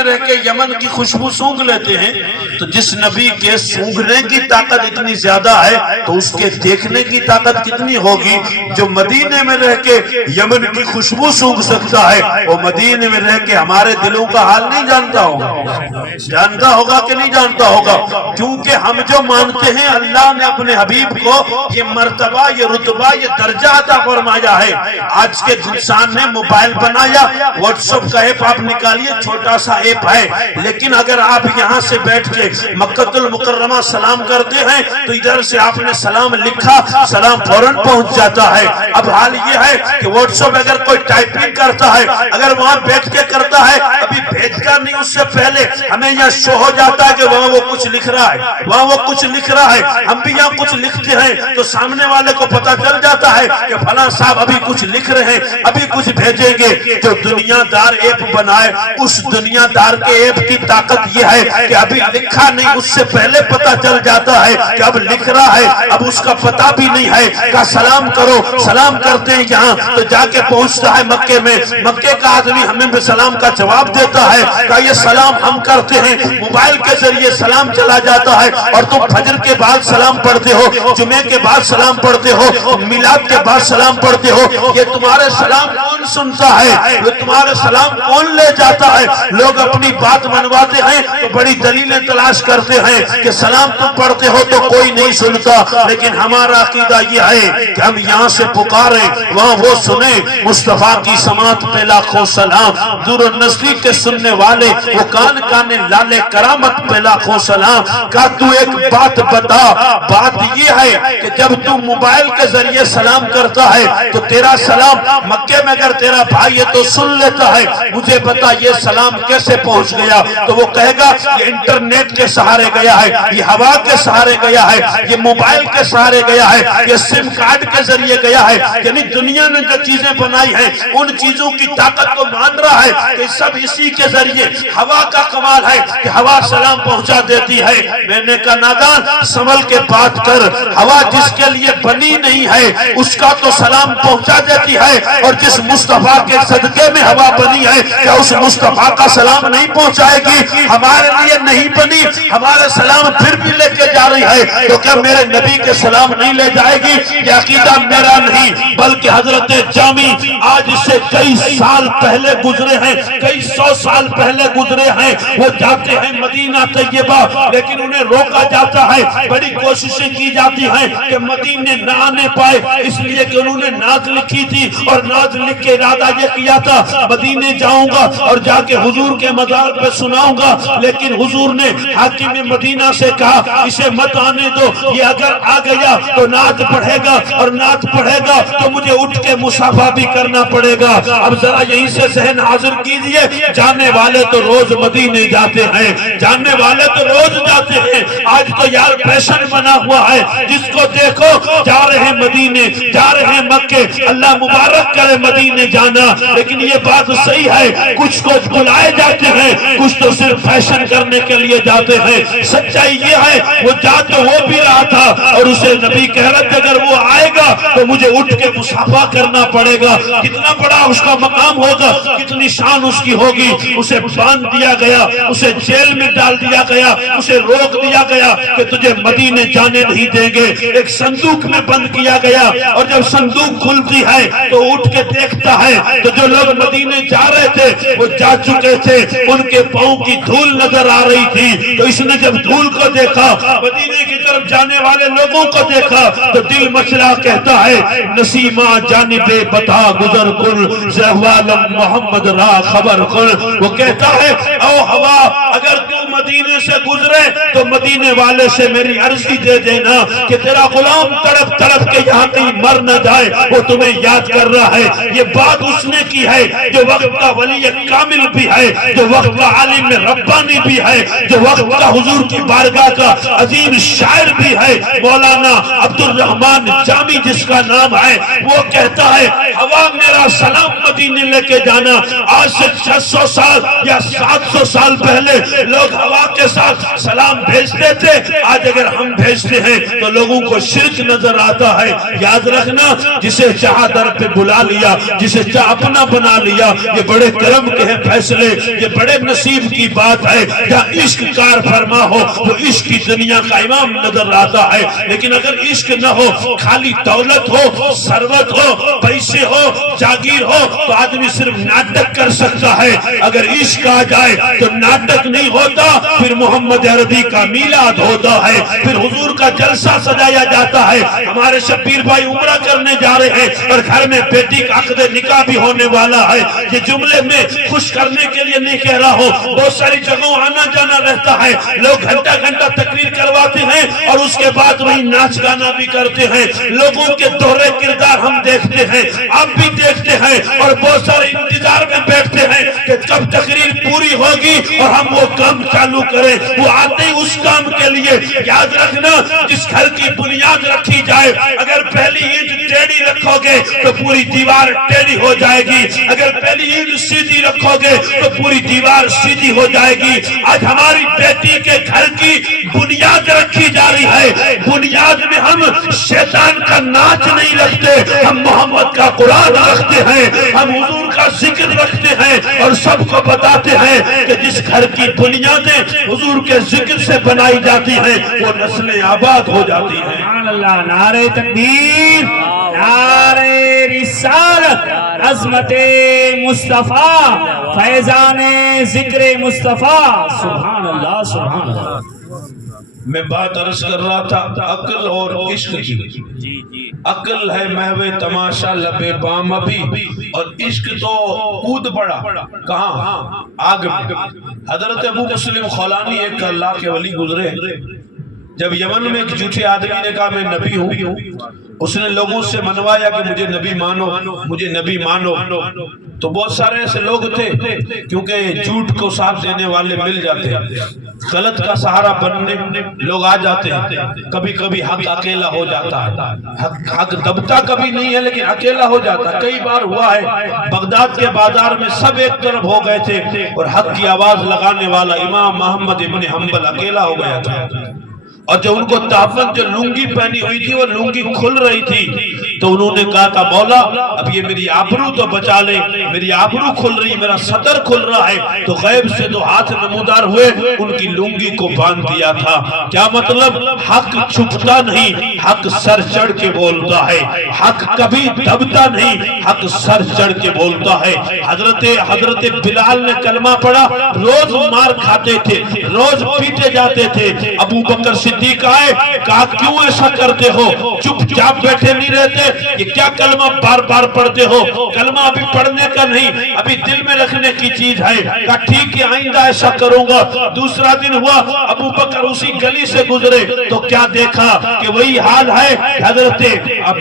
رہ کے یمن کی خوشبو سونگ لیتے ہیں۔ تو جس نبی کے سونگنے کی طاقت اتنی زیادہ ہے تو اس کے دیکھنے کی طاقت کتنی ہوگی؟ جو مدینے میں رہ کے یمن کی خوشبو سونگ سکتا ہے وہ مدینے میں رہ کے ہمارے دلوں کا حال نہیں جانتا ہوگا، جانتا ہوگا کہ نہیں جانتا ہوگا؟ کیونکہ ہم جو مانتے ہیں اللہ نے اپنے حبیب کو یہ مرتبہ، یہ رتبہ، یہ درجہ عطا فرمایا ہے۔ آج کے انسان نے موبائل بنایا، واٹس ایپ کا ایپ آپ نکالیے، چھوٹا سا ایپ ہے، لیکن اگر آپ یہاں سے بیٹھ کے مکہ المکرمہ سلام کرتے ہیں تو ادھر سے آپ نے سلام لکھا، سلام فوراً پہنچ جاتا ہے۔ اب حال یہ ہے کہ واٹس ایپ اگر کوئی ٹائپنگ کرتا ہے، اگر وہاں بیٹھ کے کرتا ہے، ابھی بھیجتا نہیں اس سے پہلے ہمیں یہاں شو ہو جاتا ہے کہ وہاں وہ کچھ لکھ رہا ہے، وہاں وہ کچھ لکھ رہا ہے۔ ہم بھی یہاں کچھ لکھتے ہیں تو سامنے والے کو پتا چل جاتا ہے کہ فلاں صاحب ابھی کچھ لکھ رہے ہیں، ابھی کچھ بھیجیں گے۔ جو دنیا دار ایپ بنائے اس دنیا دار کے ایپ کی طاقت یہ ہے کہ ابھی لکھا نہیں اس سے پہلے پتا چل جاتا ہے کہ اب لکھ رہا ہے، اب اس کا پتہ بھی نہیں ہے۔ کہا سلام کرو، سلام کرتے ہیں یہاں تو جا کے پہنچتا ہے مکے میں، مکے کا آدمی ہمیں بھی سلام کا جواب دیتا ہے۔ کہا یہ سلام ہم کرتے ہیں، موبائل کے ذریعے سلام چلا جاتا ہے، اور تم فجر کے بعد سلام پڑھتے ہو، جمعے کے بعد سلام پڑھتے ہو، میلاد کے بعد سلام پڑھتے ہو۔ یہ تمہارے سلام کون سنتا ہے؟ یہ تمہارے سلام کون لے جاتا ہے؟ لوگ اپنی بات منواتے ہیں تو بڑی دلیلیں تلاش کرتے ہیں کہ سلام تم پڑھتے ہو تو کوئی نہیں سنتا، لیکن ہمارا عقیدہ یہ ہے کہ ہم یہاں سے پکاریں وہاں وہ سنیں۔ مصطفیٰ کی سماعت پہ لاکھوں سلام، دور و نزدیک کے سننے والے وہ کان کانے لالے کرامت پہ لاکھوں سلام۔ کہا تو ایک بات بتا، بات یہ ہے کہ جب تو موبائل کے ذریعے سلام کرتا ہے تو تیرا سلام مکے میں اگر تیرا بھائی ہے تو سن لیتا ہے، مجھے بتا یہ سلام کیسے پہنچ گیا؟ تو وہ کہے گا یہ انٹرنیٹ کے سہارے گیا ہے، یہ ہوا کے سہارے گیا ہے، یہ موبائل کے سہارے گیا ہے، یہ سم کارڈ کے ذریعے گیا ہے۔ یعنی دنیا نے جو چیزیں بنائی ہیں ان چیزوں کی طاقت کو مان رہا ہے کہ سب اسی کے ذریعے۔ ہوا کا کمال ہے کہ ہوا سلام پہنچا دیتی ہے۔ میں نے کہا نادان سنبھل کے بات کر، ہوا جس کے لیے بنی نہیں ہے اس کا تو سلام پہنچا دیتی ہے، اور جس مصطفیٰ کے صدقے میں ہوا بنی ہے کیا اس مصطفیٰ کا سلام نہیں پہنچائے گی؟ ہمارے لیے نہیں بنی، ہمارے سلام پھر بھی لے کے جا رہی ہے، تو کیا میرے نبی کے سلام نہیں لے جائے گی؟ یہ عقیدہ میرا نہیں بلکہ حضرت جامی آج سے کئی سال پہلے گزرے ہیں، کئی سو سال پہلے گزرے ہیں۔ وہ جاتے ہیں مدینہ طیبہ لیکن انہیں روکا جاتا ہے، بڑی کوششیں کی جاتی ہیں کہ مدینے نہ آنے پائے، اس لیے کہ انہوں نے نعت لکھی تھی اور نعت لکھ کے ارادہ یہ کیا تھا مدینے جاؤں گا اور جا کے حضور کے مزار پہ سناؤں گا، لیکن حضور نے حاکم مدینہ سے کہا اسے مت آنے دو، یہ اگر آ گیا تو نعت پڑھے گا اور نعت پڑھے گا تو مجھے اٹھ کے مصافحہ بھی کرنا پڑے گا۔ اب ذرا یہیں سے ذہن حاضر کیجئے، جانے والے تو روز مدینے جاتے ہیں، جانے والے تو روز جاتے ہیں، آج تو یار فیشن بنا ہوا ہے، جس کو دیکھو جا رہے ہیں مدینے، جا رہے ہیں مکے، اللہ مبارک کرے مدینے جانا۔ لیکن یہ بات صحیح ہے، کچھ کو بلائے جاتے ہیں، کچھ تو صرف فیشن کرنے کے لیے جاتے ہیں۔ سچائی یہ ہے وہ جا تو وہ بھی رہا تھا اور اسے نبی کہہ رہا تھا اگر وہ آئے گا تو مجھے اٹھ کے مصافحہ کرنا پڑے گا۔ کتنا بڑا اس کا مقام ہوگا، کتنی شان اس کی ہوگی۔ اسے باندھ دیا گیا، اسے جیل میں ڈال دیا گیا، اسے روک دیا گیا کہ تجھے مدینے جانے نہیں دیں گے۔ ایک صندوق میں بند کیا گیا اور جب صندوق کھلتی ہے تو اٹھ کے دیکھتا ہے تو جو لوگ مدینے جا رہے تھے وہ جا چکے تھے، ان کے پاؤں کی دھول نظر آ رہی تھی۔ تو اس نے جب دھول کو دیکھا، مدینے کی طرف جانے والے لوگوں کو دیکھا تو دل مچلا، کہتا ہے نسیمہ جانب بتا گزر کن زہوال محمد را خبر کن۔ وہ کہتا ہے او ہوا اگر تو مدینے سے گزرے تو مدینے والے سے میری عرضی دے دینا کہ تیرا غلام تڑپ تڑپ کے یہاں کہیں مر نہ جائے، وہ تمہیں یاد کر رہا ہے۔ یہ بات اس نے کی ہے جو وقت کا ولی کامل بھی ہے، جو وقت کا عالم ربانی بھی ہے، جو وقت کا حضور کی بارگاہ کا عظیم شاعر بھی ہے، مولانا عبد الرحمن جامی جس کا نام ہے۔ وہ کہتا ہے ہوا میرا سلام مدینے لے کے جانا۔ آج سے 600 سال یا 700 سال پہلے لوگ ہوا کے ساتھ سلام بھیجتے تھے، آج اگر ہم بھیجتے ہیں تو لوگوں کو شرک نظر آتا ہے۔ یاد رکھنا جسے چاہا در پہ بلا لیا، جسے چاہ اپنا بنا لیا، یہ بڑے کرم کے ہیں فیصلے، یہ بڑے نصیب کی بات ہے۔ جہاں عشق کار فرما ہو وہ عشق کی دنیا کا امام نظر آتا ہے، لیکن اگر عشق نہ ہو، خالی دولت ہو، ثروت ہو، پیسے ہو، جاگیر ہو تو آدمی صرف ناٹک کر سکتا ہے۔ اگر عشق آ جائے تو ناٹک نہیں ہوتا، پھر محمد عربی کا میلاد ہوتا ہے، پھر حضور کا جلسہ سجایا جاتا ہے۔ ہمارے شبیر بھائی عمرہ کرنے جا رہے ہیں اور گھر میں بیٹی کا عقد نکاح بھی ہونے والا ہے۔ یہ جملے میں خوش کرنے کے لیے نہیں کہہ رہا ہوں، بہت ساری جگہوں آنا جانا رہتا ہے، لوگ گھنٹہ گھنٹہ تقریر کرواتے ہیں اور اس کے بعد وہی ناچ گانا بھی کرتے ہیں۔ لوگوں کے دوہرے کردار ہم دیکھتے ہیں، آپ بھی دیکھتے ہیں، اور بہت سارے انتظار میں بیٹھتے ہیں کہ کب تقریر پوری ہوگی اور ہم وہ کام چالو کریں۔ وہ آتے ہی اس کام کے لیے۔ یاد رکھنا جس گھر کی بنیاد رکھی جائے، اگر پہلی اینٹ ٹیڑھی رکھو گے تو پوری دیوار ٹیڑھی ہو جائے گی، اگر پہلی اینٹ سیدھی رکھو گے تو پوری دیوار سیدھی ہو جائے گی۔ آج ہماری بیٹی کے گھر کی بنیاد رکھی جا رہی ہے، بنیاد میں ہم شیطان کا ناچ نہیں رکھتے، ہم محمد کا قرآن رکھتے ہیں، ہم حضور کا ذکر رکھتے ہیں، اور سب کو بتاتے ہیں کہ جس گھر کی بنیادیں حضور کے ذکر سے بنائی جاتی ہیں وہ نسلیں آباد ہو جاتی ہیں۔ سبحان اللہ، نعرہ تکبیر، نعرہ رسالت، عظمت مصطفیٰ، فیضان ذکر مصطفیٰ، سبحان اللہ سبحان اللہ۔ میں بات عرض کر رہا تھا عقل اور عشق کی۔ عقل ہے محو تماشا لبے بام ابھی، اور عشق تو کود پڑا کہاں؟ آگ میں۔ حضرت ابو مسلم خولانی ایک اللہ کے ولی گزرے، جب یمن میں ایک جھوٹے آدمی نے کہا میں نبی ہوں، اس نے لوگوں سے منوایا کہ مجھے نبی مانو، مجھے نبی مانو، تو بہت سارے ایسے لوگ تھے، کیونکہ جھوٹ کو ساتھ دینے والے مل جاتے ہیں، غلط کا سہارا بننے لوگ آ جاتے ہیں، کبھی کبھی حق اکیلا ہو جاتا ہے، حق دبتا کبھی نہیں ہے لیکن اکیلا ہو جاتا ہے۔ کئی بار ہوا ہے بغداد کے بازار میں سب ایک طرف ہو گئے تھے اور حق کی آواز لگانے والا امام محمد ابن حنبل اکیلا ہو گیا تھا، اور جو ان کو تحفظ جو لنگی پہنی ہوئی تھی وہ لنگی کھل رہی تھی، تو انہوں نے کہا تھا مولا اب یہ میری آبرو تو بچا لے، میری آبرو کھل رہی، میرا صدر کھل رہا ہے، تو غیب سے دو ہاتھ نمودار ہوئے، ان کی لنگی کو باندھ دیا تھا۔ کیا مطلب؟ حق چھپتا نہیں، حق سر چڑھ کے بولتا ہے، حق کبھی دبتا نہیں، حق سر چڑھ کے بولتا ہے۔ حضرت بلال نے کلمہ پڑھا، روز مار کھاتے تھے، روز پیٹے جاتے تھے، ابو بکر صدیق آئے، کہا کیوں ایسا کرتے ہو، چپ چاپ بیٹھے نہیں رہتے، یہ کیا کلمہ بار بار پڑھتے ہو؟ کلمہ ابھی پڑھنے کا نہیں، ابھی دل میں رکھنے کی چیز ہے۔ کہا ٹھیک ہے آئندہ ایسا کروں گا۔ دوسرا دن ہوا، ابو بکر اسی گلی سے گزرے تو کیا دیکھا کہ وہی حال ہے، حضرت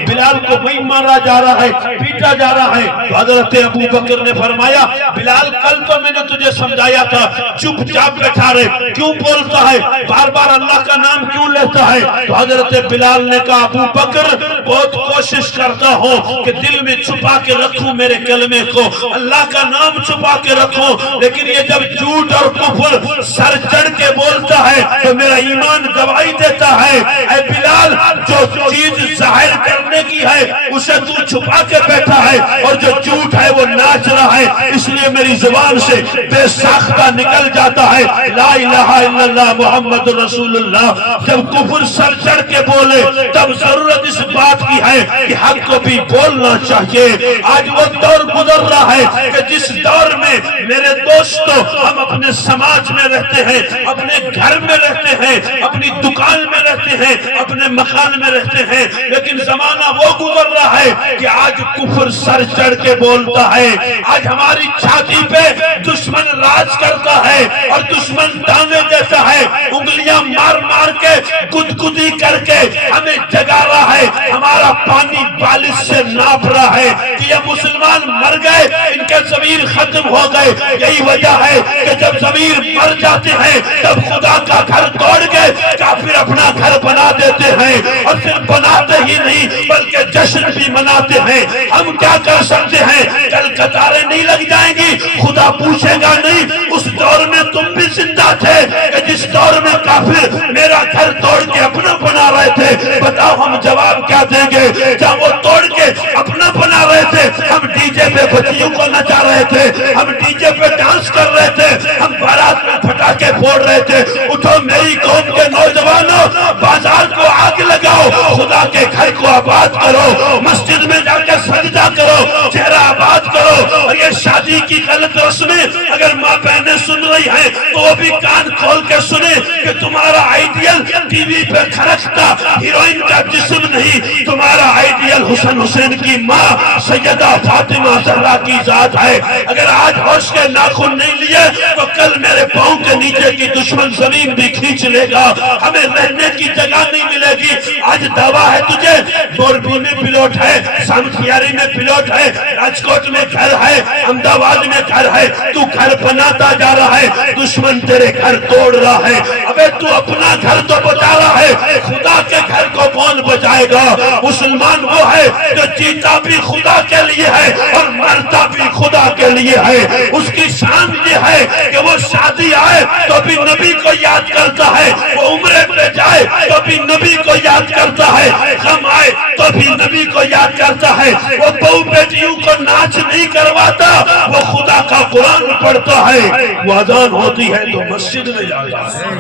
بلال کو وہی مارا جا رہا ہے، پیٹا جا رہا ہے۔ تو حضرت ابو بکر نے فرمایا بلال کل تو میں نے تجھے سمجھایا تھا، چپ چاپ بیٹھا رہے، کیوں بولتا ہے، بار بار اللہ کا نام کیوں لیتا ہے؟ تو حضرت بلال نے کہا ابو بکر بہت کوشش کوشش کرتا ہوں کہ دل میں چھپا کے رکھوں میرے کلمے کو، اللہ کا نام چھپا کے رکھوں، لیکن یہ جب جھوٹ اور کفر سر چڑھ کے بولتا ہے تو میرا ایمان گواہی دیتا ہے اے بلال جو چیز ظاہر کرنے کی ہے اسے تو چھپا کے بیٹھا ہے، اور جو جھوٹ ہے وہ ناچ رہا ہے، اس لیے میری زبان سے بے ساختہ نکل جاتا ہے لا الہ الا اللہ محمد رسول اللہ۔ جب کفر سر چڑھ کے بولے تب ضرورت اس بات کی ہے کہ حق کو بھی بولنا چاہیے۔ آج وہ دور گزر رہا ہے کہ جس دور میں میرے دوستوں ہم اپنے سماج میں رہتے ہیں، اپنے گھر میں رہتے ہیں، اپنی دکان میں رہتے ہیں، اپنے مکان میں رہتے ہیں، لیکن زمانہ وہ گزر رہا ہے کہ آج کفر سر چڑھ کے بولتا ہے، آج ہماری چھاتی پہ دشمن راج کرتا ہے اور دشمن تانے دیتا ہے، انگلیاں مار مار کے گدگدی کر کے ہمیں جگا رہا ہے، ہمارا پانی بالش سے ناپ رہا ہے کہ یہ مسلمان مر گئے، ان کے ضمیر ختم ہو گئے۔ یہی وجہ ہے کہ جب ضمیر مر جاتے ہیں تب خدا کا گھر توڑ کے کافر اپنا گھر بنا دیتے ہیں، اور پھر بناتے ہی نہیں بلکہ جشن بھی مناتے ہیں۔ ہم کیا کر سکتے ہیں؟ کل قطاریں نہیں لگ جائیں گی، خدا پوچھے گا نہیں اس دور میں تم بھی زندہ تھے کہ جس دور میں کافر میرا گھر توڑ کے اپنا بنا رہے تھے؟ بتاؤ ہم جواب کیا دیں گے؟ جب وہ توڑ کے اپنا بنا رہے تھے ہم ڈی جے پہ بچیوں کو نچا رہے تھے، ہم ڈی جے پہ ڈانس کر رہے تھے، ہم بارات میں پٹاخے پھوڑ رہے تھے۔ اٹھو میری قوم کے نوجوانوں، بازار کو آگ لگاؤ، خدا کے گھر کو آباد کرو، مسجد میں جا کے سجدہ کرو، چہرہ آباد کرو۔ اور یہ شادی کی غلط رسمیں اگر ماں بہنیں سن رہی ہیں تو وہ بھی کان کھول کے سنیں کہ تمہارا آئیڈیل ٹی وی پہ کھڑکتا ہیروئن کا جسم نہیں، تمہارا آئیڈیل حسین کی ماں سیدہ فاطمہ زہرا کی ذات ہے۔ اگر آج ہوش کے ناخن نہیں لیے تو کل میرے پاؤں کے نیچے کی دشمن زمین بھی کھینچ لے گا، ہمیں رہنے کی جگہ نہیں ملے گی۔ آج دعویٰ ہے تجھے موربی میں پلوٹ ہے، سامکھیاری میں پلوٹ ہے، راجکوٹ میں گھر ہے، احمد آباد میں گھر ہے، تو گھر بناتا جا رہا ہے، دشمن تیرے گھر توڑ رہا ہے۔ ابے تو اپنا گھر تو بچا رہا ہے، خدا کے گھر کو کون بچائے گا؟ مسلمان وہ ہے جو جیتا بھی خدا کے لیے ہے اور مرتا بھی خدا کے لیے ہے۔ اس کی شان یہ ہے کہ وہ شادی آئے تو بھی نبی کو یاد کرتا ہے، وہ عمرے پہ جائے تو بھی نبی کو یاد کرتا ہے، غم آئے تو بھی نبی کو یاد کرتا ہے، وہ بہو بیٹیوں کو ناچ نہیں کرواتا، وہ خدا کا قرآن پڑھتا ہے، وہ اذان ہوتی ہے تو مسجد میں جاتا ہے۔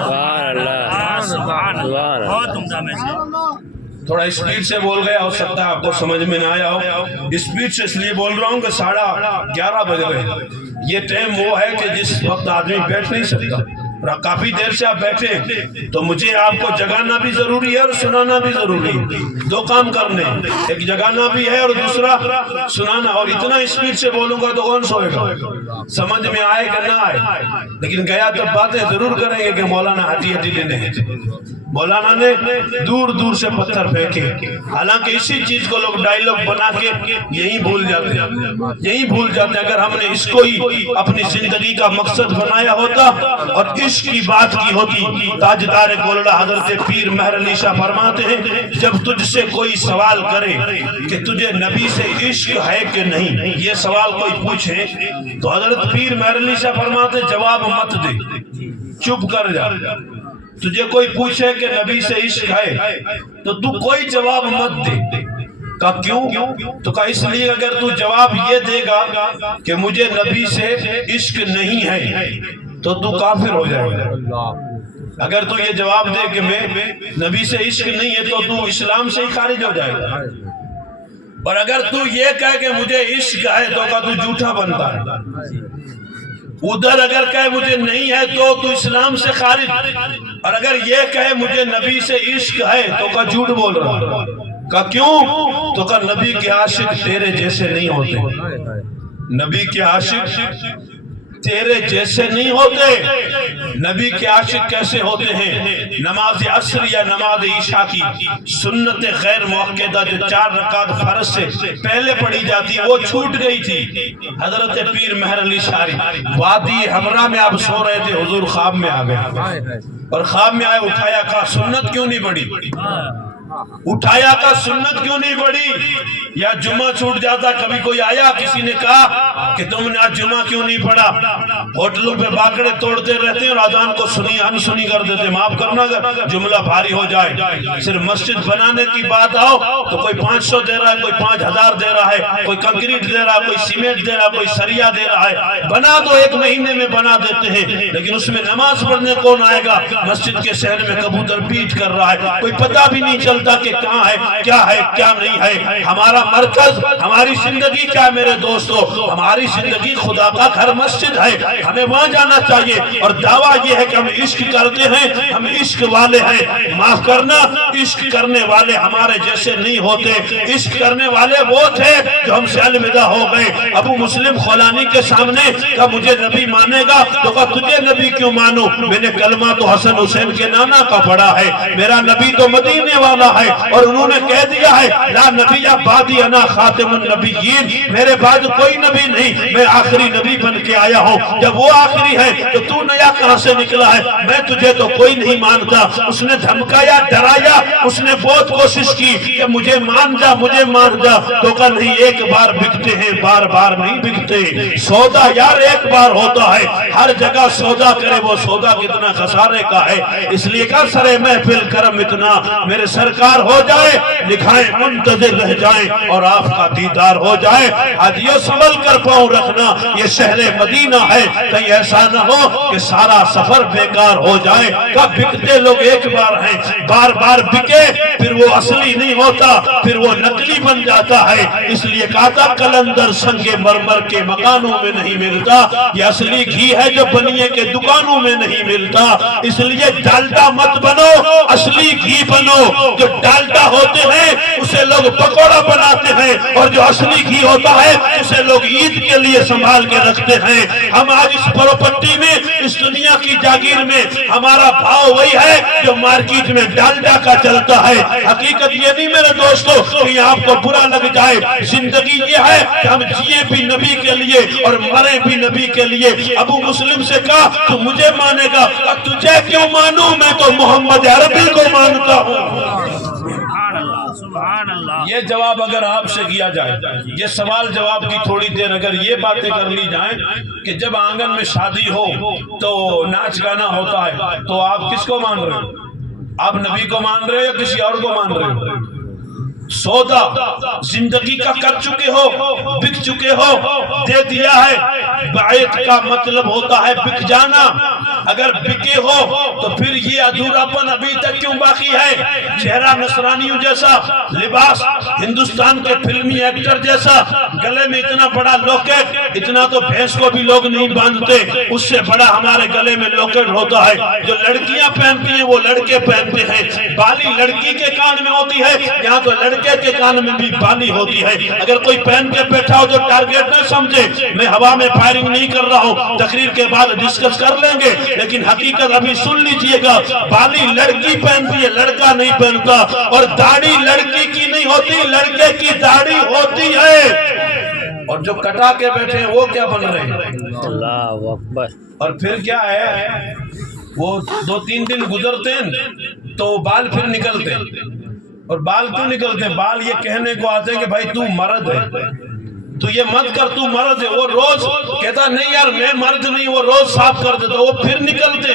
بہت عمدہ میسج۔ تھوڑا اسپیڈ سے بول گیا، ہو سکتا ہے آپ کو سمجھ میں نہ آیا ہو۔ اسپیڈ سے اس لیے بول رہا ہوں کہ 11:30 بج گئے۔ یہ ٹائم وہ ہے کہ جس وقت آدمی بیٹھ نہیں سکتا، کافی دیر سے آپ بیٹھے تو مجھے آپ کو جگانا بھی ضروری ہے اور سنانا بھی ضروری ہے، دو کام کرنے، ایک جگانا بھی ہے اور دوسرا سنانا۔ اور اتنا اسپیڈ سے بولوں گا تو کون سوئے گا؟ سمجھ میں آئے کہ نہ آئے، لیکن گیا تو باتیں ضرور کریں گے کہ مولانا ہٹی لینے ہیں۔ مولانا نے دور دور سے پتھر پھینکے، حالانکہ اسی چیز کو لوگ ڈائیلاگ بنا کے یہی بھول جاتے ہیں۔ اگر ہم نے اس کو ہی اپنی زندگی کا مقصد بنایا ہوتا اور عشق کی بات کی ہوتی، تاجدار گولڑا حضرت پیر مہر علی شاہ فرماتے ہیں جب تجھ سے کوئی سوال کرے کہ تجھے نبی سے عشق ہے کہ نہیں، یہ سوال کوئی پوچھے تو حضرت پیر مہر علی شاہ فرماتے جواب مت دے، چپ کر جا۔ تجھے کوئی پوچھے کہ نبی سے عشق ہے تو تو کوئی جواب مت دے۔ کہا کیوں؟ تو کہا اس لیے اگر تو جواب یہ دے گا کہ مجھے نبی سے عشق نہیں ہے تو تو کافر ہو جائے گا۔ اگر تو یہ جواب دے کہ میں نبی سے عشق نہیں ہے تو تو اسلام سے ہی خارج ہو جائے گا۔ اور اگر تو یہ کہے کہ مجھے عشق ہے تو کہا تو جھوٹا بنتا ہے۔ ادھر اگر کہے مجھے نہیں ہے تو اسلام سے خارج، اور اگر یہ کہے مجھے نبی سے عشق ہے تو کہا جھوٹ بول رہا۔ کہا کیوں؟ تو کہا نبی کے عاشق تیرے جیسے نہیں ہوتے، نبی کے عاشق تیرے جیسے نہیں ہوتے۔ نبی کے عاشق کیسے ہوتے ہیں؟ نماز عصر یا نماز عشاء کی سنت غیر مؤکدہ جو 4 رکعت فرض سے پہلے پڑھی جاتی وہ چھوٹ گئی تھی۔ حضرت پیر مہر علی شاہ وادی حمرا میں آپ سو رہے تھے، حضور خواب میں آ گئے، اور خواب میں آئے اٹھایا، کہا سنت کیوں نہیں پڑھی؟ اٹھایا کا سنت کیوں نہیں پڑھی؟ یا جمعہ چھوٹ جاتا، کبھی کوئی آیا کسی نے کہا کہ تم نے آج جمعہ کیوں نہیں پڑھا؟ ہوٹلوں پہ باکڑے توڑتے رہتے ہیں اور اذان کو سنی انسنی کر دیتے. معاف کرنا اگر جملہ بھاری ہو جائے. صرف مسجد بنانے کی بات آؤ تو کوئی 500 دے رہا ہے، کوئی 5000 دے رہا ہے، کوئی کنکریٹ دے رہا ہے، کوئی سیمنٹ دے رہا ہے، کوئی سریا دے رہا ہے. بنا دو، 1 مہینے میں بنا دیتے ہیں، لیکن اس میں نماز پڑھنے کون آئے گا؟ مسجد کے شہر میں کبوتر پیٹ کر رہا ہے، کوئی پتہ بھی نہیں چلتا کہ کہاں ہے کیا نہیں ہے. ہمارا مرکز، ہماری زندگی کیا ہے میرے دوستو؟ ہماری زندگی خدا کا گھر مسجد ہے، ہمیں وہاں جانا چاہیے. اور دعویٰ یہ ہے کہ ہم عشق کرتے ہیں، ہم عشق والے ہیں. معاف کرنا، عشق کرنے والے ہمارے جیسے نہیں ہوتے. عشق کرنے والے وہ تھے جو ہم سے الوداع ہو گئے. ابو مسلم خولانی کے سامنے کہا مجھے نبی مانے گا؟ تو کہا تجھے نبی کیوں مانوں؟ میں نے کلمہ تو حسن حسین کے نانا کا پڑھا ہے، میرا نبی تو مدینے والا ہے. اور انہوں نے کہہ دیا ہے لا نبی بعدی انا خاتم النبیین، میرے بعد کوئی نبی نہیں، میں آخری نبی بن کے آیا ہوں. جب وہ آخری ہے تو تو نیا کہاں سے نکلا ہے؟ میں تجھے تو کوئی نہیں مانتا. اس نے دھمکایا، ڈرایا، اس نے بہت کوشش کی کہ مجھے مان جا، مجھے مان جا. تو کہا نہیں، ایک بار بکتے ہیں، بار بار نہیں بکتے. سودا یار ایک بار ہوتا ہے، ہر جگہ سودا کرے وہ سودا کتنا خسارے کا ہے. اس لیے کہا سرے محفل کرم اتنا، میرے سرکار ہو جائے، لکھائیں منتظر رہ جائیں اور آپ کا دیدار ہو جائے. ہاتھیوں سنبھل کر پاؤں رکھنا، یہ شہر مدینہ ہے، کہیں ایسا نہ ہو کہ سارا سفر بیکار ہو جائے. کب بکتے لوگ ایک بار ہیں، بار بار بکے پھر وہ اصلی نہیں ہوتا، پھر وہ نقلی بن جاتا ہے. اس لیے کہا تھا قلندر سنگ مرمر کے مکانوں میں نہیں ملتا، یہ اصلی گھی ہے جو بنیے کے دکانوں میں نہیں ملتا. اس لیے ڈالڈا مت بنو، اصلی گھی بنو. جو ڈالڈا ہوتے ہیں اسے لوگ پکوڑا بناتے ہیں، اور جو اصلی گھی ہوتا ہے اسے لوگ عید کے لیے سنبھال کے رکھتے ہیں. ہم آج اس پروپرٹی میں، اس دنیا کی جاگیر میں ہمارا بھاؤ وہی ہے جو مارکیٹ میں ڈالڈا کا چلتا ہے. حقیقت یہ نہیں میرے دوستو کہ آپ کو برا لگ جائے. زندگی یہ ہے کہ ہم جیے بھی نبی کے لیے اور مرے بھی نبی کے لیے. ابو مسلم سے کہا تو مجھے مانے گا؟ تجھے کیوں مانوں؟ میں تو محمد عربی کو مانتا ہوں. سبحان اللہ. یہ جواب اگر آپ سے کیا جائے، یہ سوال جواب کی تھوڑی دیر اگر یہ باتیں کر لی جائیں کہ جب آنگن میں شادی ہو تو ناچ گانا ہوتا ہے، تو آپ کس کو مان رہے ہو؟ آپ نبی کو مان رہے ہو یا کسی اور کو مان رہے ہو؟ سودا زندگی کا کر چکے ہو، بک چکے ہو، دے دیا ہے. بیعت کا مطلب ہوتا ہے بک جانا. اگر بکے ہو تو پھر یہ ادھوراپن ابھی تک کیوں باقی ہے؟ چہرہ نصرانیوں جیسا، لباس ہندوستان کے فلمی ایکٹر جیسا، گلے میں اتنا بڑا لوکیٹ، اتنا تو بھینس کو بھی لوگ نہیں باندھتے، اس سے بڑا ہمارے گلے میں لوکیٹ ہوتا ہے. جو لڑکیاں پہنتی ہیں وہ لڑکے پہنتے ہیں. بالی لڑکی کے کان میں ہوتی ہے، یہاں تو لڑکے کے کان میں بھی بالی ہوتی ہے. اگر کوئی پہن کے بیٹھا ہو تو ٹارگیٹ نہ سمجھے، میں ہوا میں فائرنگ نہیں کر رہا ہوں، تقریر کے بعد ڈسکس کر لیں گے. لیکن حقیقت ابھی سن لیجئے گا، بالی لڑکی پہنتی ہے، لڑکا نہیں پہنتا. اور داڑھی لڑکی کی نہیں ہوتی، لڑکے کی داڑھی ہوتی ہے. اور جو کٹا کے بیٹھے ہیں وہ کیا بن رہے ہیں؟ اللہ اکبر. اور پھر کیا ہے، وہ 2-3 دن گزرتے ہیں تو بال پھر نکلتے ہیں. اور بال کیوں نکلتے ہیں؟ بال یہ کہنے کو آتے ہیں کہ بھائی تو مرد ہے، تو یہ مت کر، تو مرد ہے. وہ روز کہتا نہیں یار میں مرد نہیں، وہ روز صاف کر دیتا، وہ پھر نکلتے.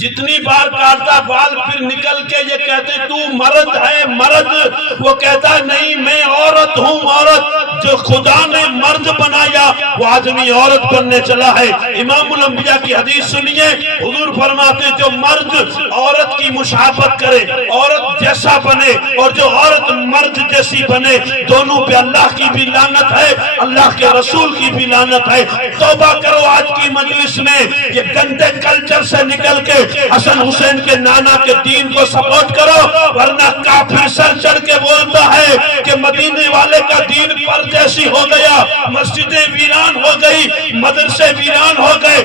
جتنی بار کاٹتا بال پھر نکل کے یہ کہتے تو مرد ہے، مرد. وہ کہتا نہیں میں عورت ہوں، عورت. جو خدا نے مرد بنایا وہ آدمی عورت بننے چلا ہے. امام الانبیاء کی حدیث سنیے، حضور فرماتے جو مرد عورت کی مشابہت کرے، عورت جیسا بنے، اور جو عورت مرد جیسی بنے، دونوں پہ اللہ کی بھی لعنت ہے، اللہ کے رسول کی بھی لعنت ہے. توبہ کرو آج کی مجلس میں، یہ گندے کلچر سے نکل کے حسن حسین کے نانا کے دین کو سپورٹ کرو، ورنہ کافر سر چڑھ کے بولتا ہے کہ مدینے والے کا دین پردیسی ہو گیا، مسجدیں ویران ہو گئی، مدرسے ویران ہو گئے،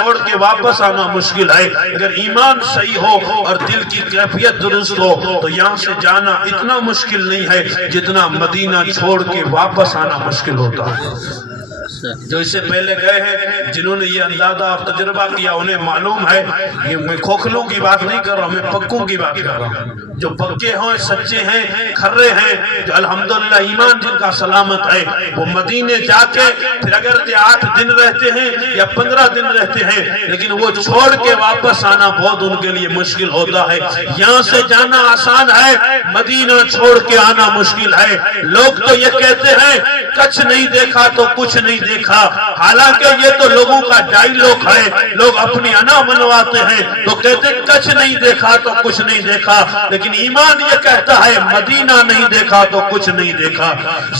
چھوڑ کے واپس آنا مشکل ہے. اگر ایمان صحیح ہو اور دل کی کیفیت درست ہو تو یہاں سے جانا اتنا مشکل نہیں ہے جتنا مدینہ چھوڑ کے واپس آنا مشکل ہوتا ہے. جو اس سے پہلے گئے ہیں جنہوں نے یہ اندازہ اور تجربہ کیا انہیں معلوم ہے. یہ میں کھوکھلوں کی بات نہیں کر رہا ہوں, میں پکوں کی بات کر رہا ہوں. جو پکے ہیں, سچے ہیں, کھرے ہیں, جو الحمدللہ ایمان جن کا سلامت ہے, وہ مدینے جا کے پھر اگر 8 دن رہتے ہیں یا 15 دن رہتے ہیں لیکن وہ چھوڑ کے واپس آنا بہت ان کے لیے مشکل ہوتا ہے. یہاں سے جانا آسان ہے, مدینہ چھوڑ کے آنا مشکل ہے. لوگ تو یہ کہتے ہیں کچھ نہیں دیکھا تو کچھ نہیں دیکھا, حالانکہ یہ تو لوگوں کا ڈائیلاگ ہے. لوگ اپنی انا منواتے ہیں تو کہتے ہیں کچھ نہیں دیکھا تو کچھ نہیں دیکھا, لیکن ایمان یہ کہتا ہے مدینہ نہیں دیکھا تو کچھ نہیں دیکھا.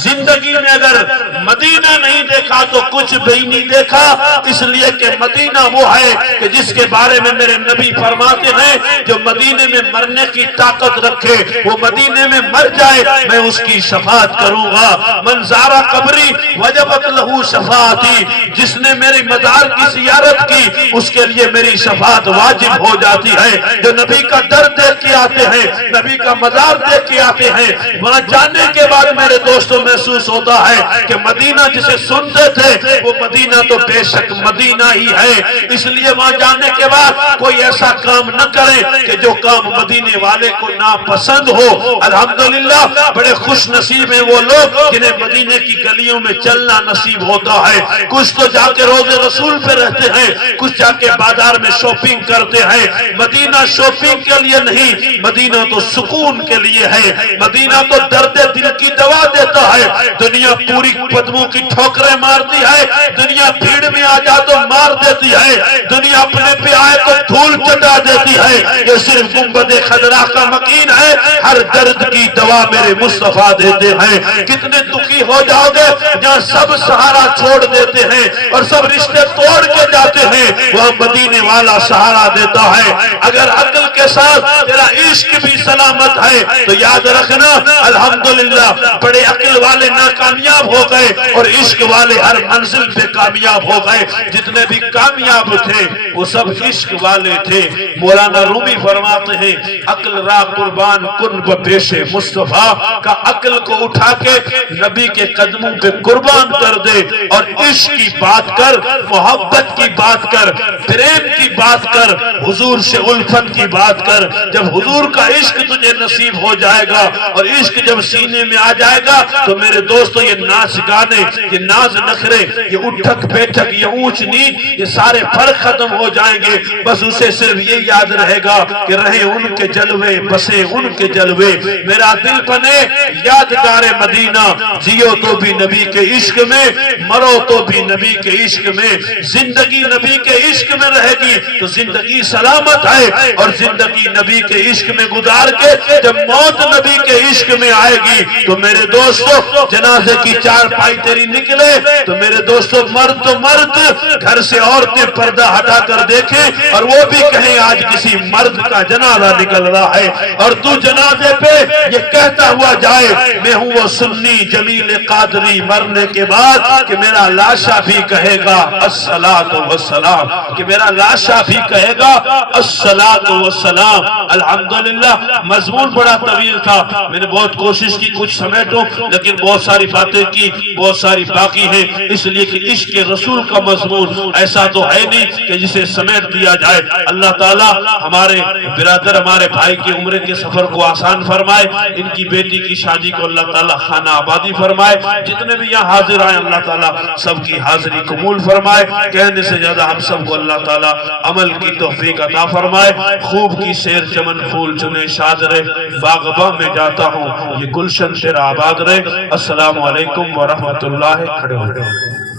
زندگی میں اگر مدینہ نہیں دیکھا تو کچھ بھی نہیں دیکھا, اس لیے کہ مدینہ وہ ہے کہ جس کے بارے میں میرے نبی فرماتے ہیں جو مدینے میں مرنے کی طاقت رکھے وہ مدینے میں مر جائے میں اس کی شفاعت کروں گا. من زارا قبری وجبت لہو شفاعتی, جس نے میری مزار کی زیارت کی اس کے لیے میری شفاعت واجب ہو جاتی ہے. جو نبی کا در دیکھ کے آتے ہیں, نبی کا مزار دیکھ کے آتے ہیں, وہاں جانے کے بعد میرے دوستوں محسوس ہوتا ہے کہ مدینہ جسے سنتے تھے وہ مدینہ تو بے شک مدینہ ہی ہے. اس لیے وہاں جانے کے بعد کوئی ایسا کام نہ کرے کہ جو کام مدینے والے کو ناپسند ہو. الحمدللہ بڑے خوش نصیب ہیں وہ لوگ جنہیں مدینے کی گلیوں میں چلنا نصیب ہوتا ہے. کچھ تو جا کے روضے رسول پہ رہتے ہیں, کچھ جا کے بازار میں شاپنگ کرتے ہیں. مدینہ شاپنگ کے لیے نہیں, مدینہ تو سکون کے لیے ہے. مدینہ تو درد دل کی دوا دیتا ہے. دنیا پوری قدموں کی ٹھوکریں مارتی ہے, دنیا بھیڑ میں آ جا تو مار دیتی ہے, دنیا اپنے پہ آئے تو دھول چٹا دیتی ہے. یہ صرف گنبد خضرا کا مکین ہے, ہر درد کی دوا میرے مصطفیٰ دیتے ہیں. کتنے دکھی ہو جاؤ گے جہاں سب سہارا چھوڑ دیتے ہیں اور سب رشتے توڑ کے جاتے ہیں, وہاں مدینے والا سہارا دیتا ہے. اگر عقل کے ساتھ تیرا عشق بھی سلامت ہے تو یاد رکھنا الحمدللہ بڑے عقل والے ناکامیاب ہو گئے اور عشق والے ہر منزل پہ کامیاب ہو گئے. جتنے بھی کامیاب تھے وہ سب عشق والے تھے. مولانا رومی فرماتے ہیں عقل را قربان کن بپیش مصطفیٰ کا, عقل کو اٹھا کے نبی کے قدموں پہ قربان کر دے اور عشق کی بات کر, محبت کی بات کر, پریم کی بات کر, حضور سے الفت کی بات کر. جب حضور کا عشق تجھے نصیب ہو جائے گا اور عشق جب سینے میں آ جائے گا تو میرے دوستو یہ ناچ گانے, یہ ناز نخرے, یہ اٹھک بیٹھک, یہ اونچ نیچ, یہ سارے فرق ختم ہو جائیں گے. بس اسے صرف یہ یاد رہے گا کہ رہے ان کے جلوے, بسے ان کے جلوے. میرا دل بنے یادگار مدینہ, جیو تو بھی نبی کے عشق میں, مرو تو بھی نبی کے عشق میں. زندگی نبی کے عشق میں رہے گی تو زندگی سلامت ہے, اور زندگی نبی کے عشق میں گزار کے جب موت نبی کے عشق میں آئے گی تو میرے دوستو جنازے کی چارپائی تیری نکلے تو میرے دوستو مرد تو مرد, گھر سے عورتیں پردہ ہٹا کر دیکھیں اور وہ بھی کہیں آج کسی مرد کا جنازہ نکل رہا ہے, اور تو جنازے پہ یہ کہتا ہوا جائے میں ہوں وہ سنی جمیل قادری, مرنے کے بعد کہ میرا لاشا بھی کہے گا الصلاۃ والسلام, کہ میرا لاشا بھی کہے گا الصلاۃ والسلام. الحمدللہ مضمون بڑا طویل تھا, میں نے بہت کوشش کی کچھ سمیٹوں, لیکن بہت ساری باتیں کی, بہت ساری باقی ہیں, اس لیے کہ عشق رسول کا مضمون ایسا تو ہے نہیں کہ جسے سمیٹ دیا جائے. اللہ تعالیٰ ہمارے برادر, ہمارے بھائی کی عمرے کے سفر کو آسان فرمائے, ان کی بیٹی کی شادی کو اللہ تعالیٰ خانہ آبادی فرمائے. جتنے بھی یہاں حاضر آئے اللہ تعالیٰ سب کی حاضری قبول فرمائے. کہنے سے زیادہ ہم سب کو اللہ تعالیٰ عمل کی توفیق عطا فرمائے. خوب کی سیر چمن پھول چنے شاد رہے, باغباں میں جاتا ہوں یہ گلشن تیرا آباد رہے. السلام علیکم ورحمۃ اللہ. کھڑے ہو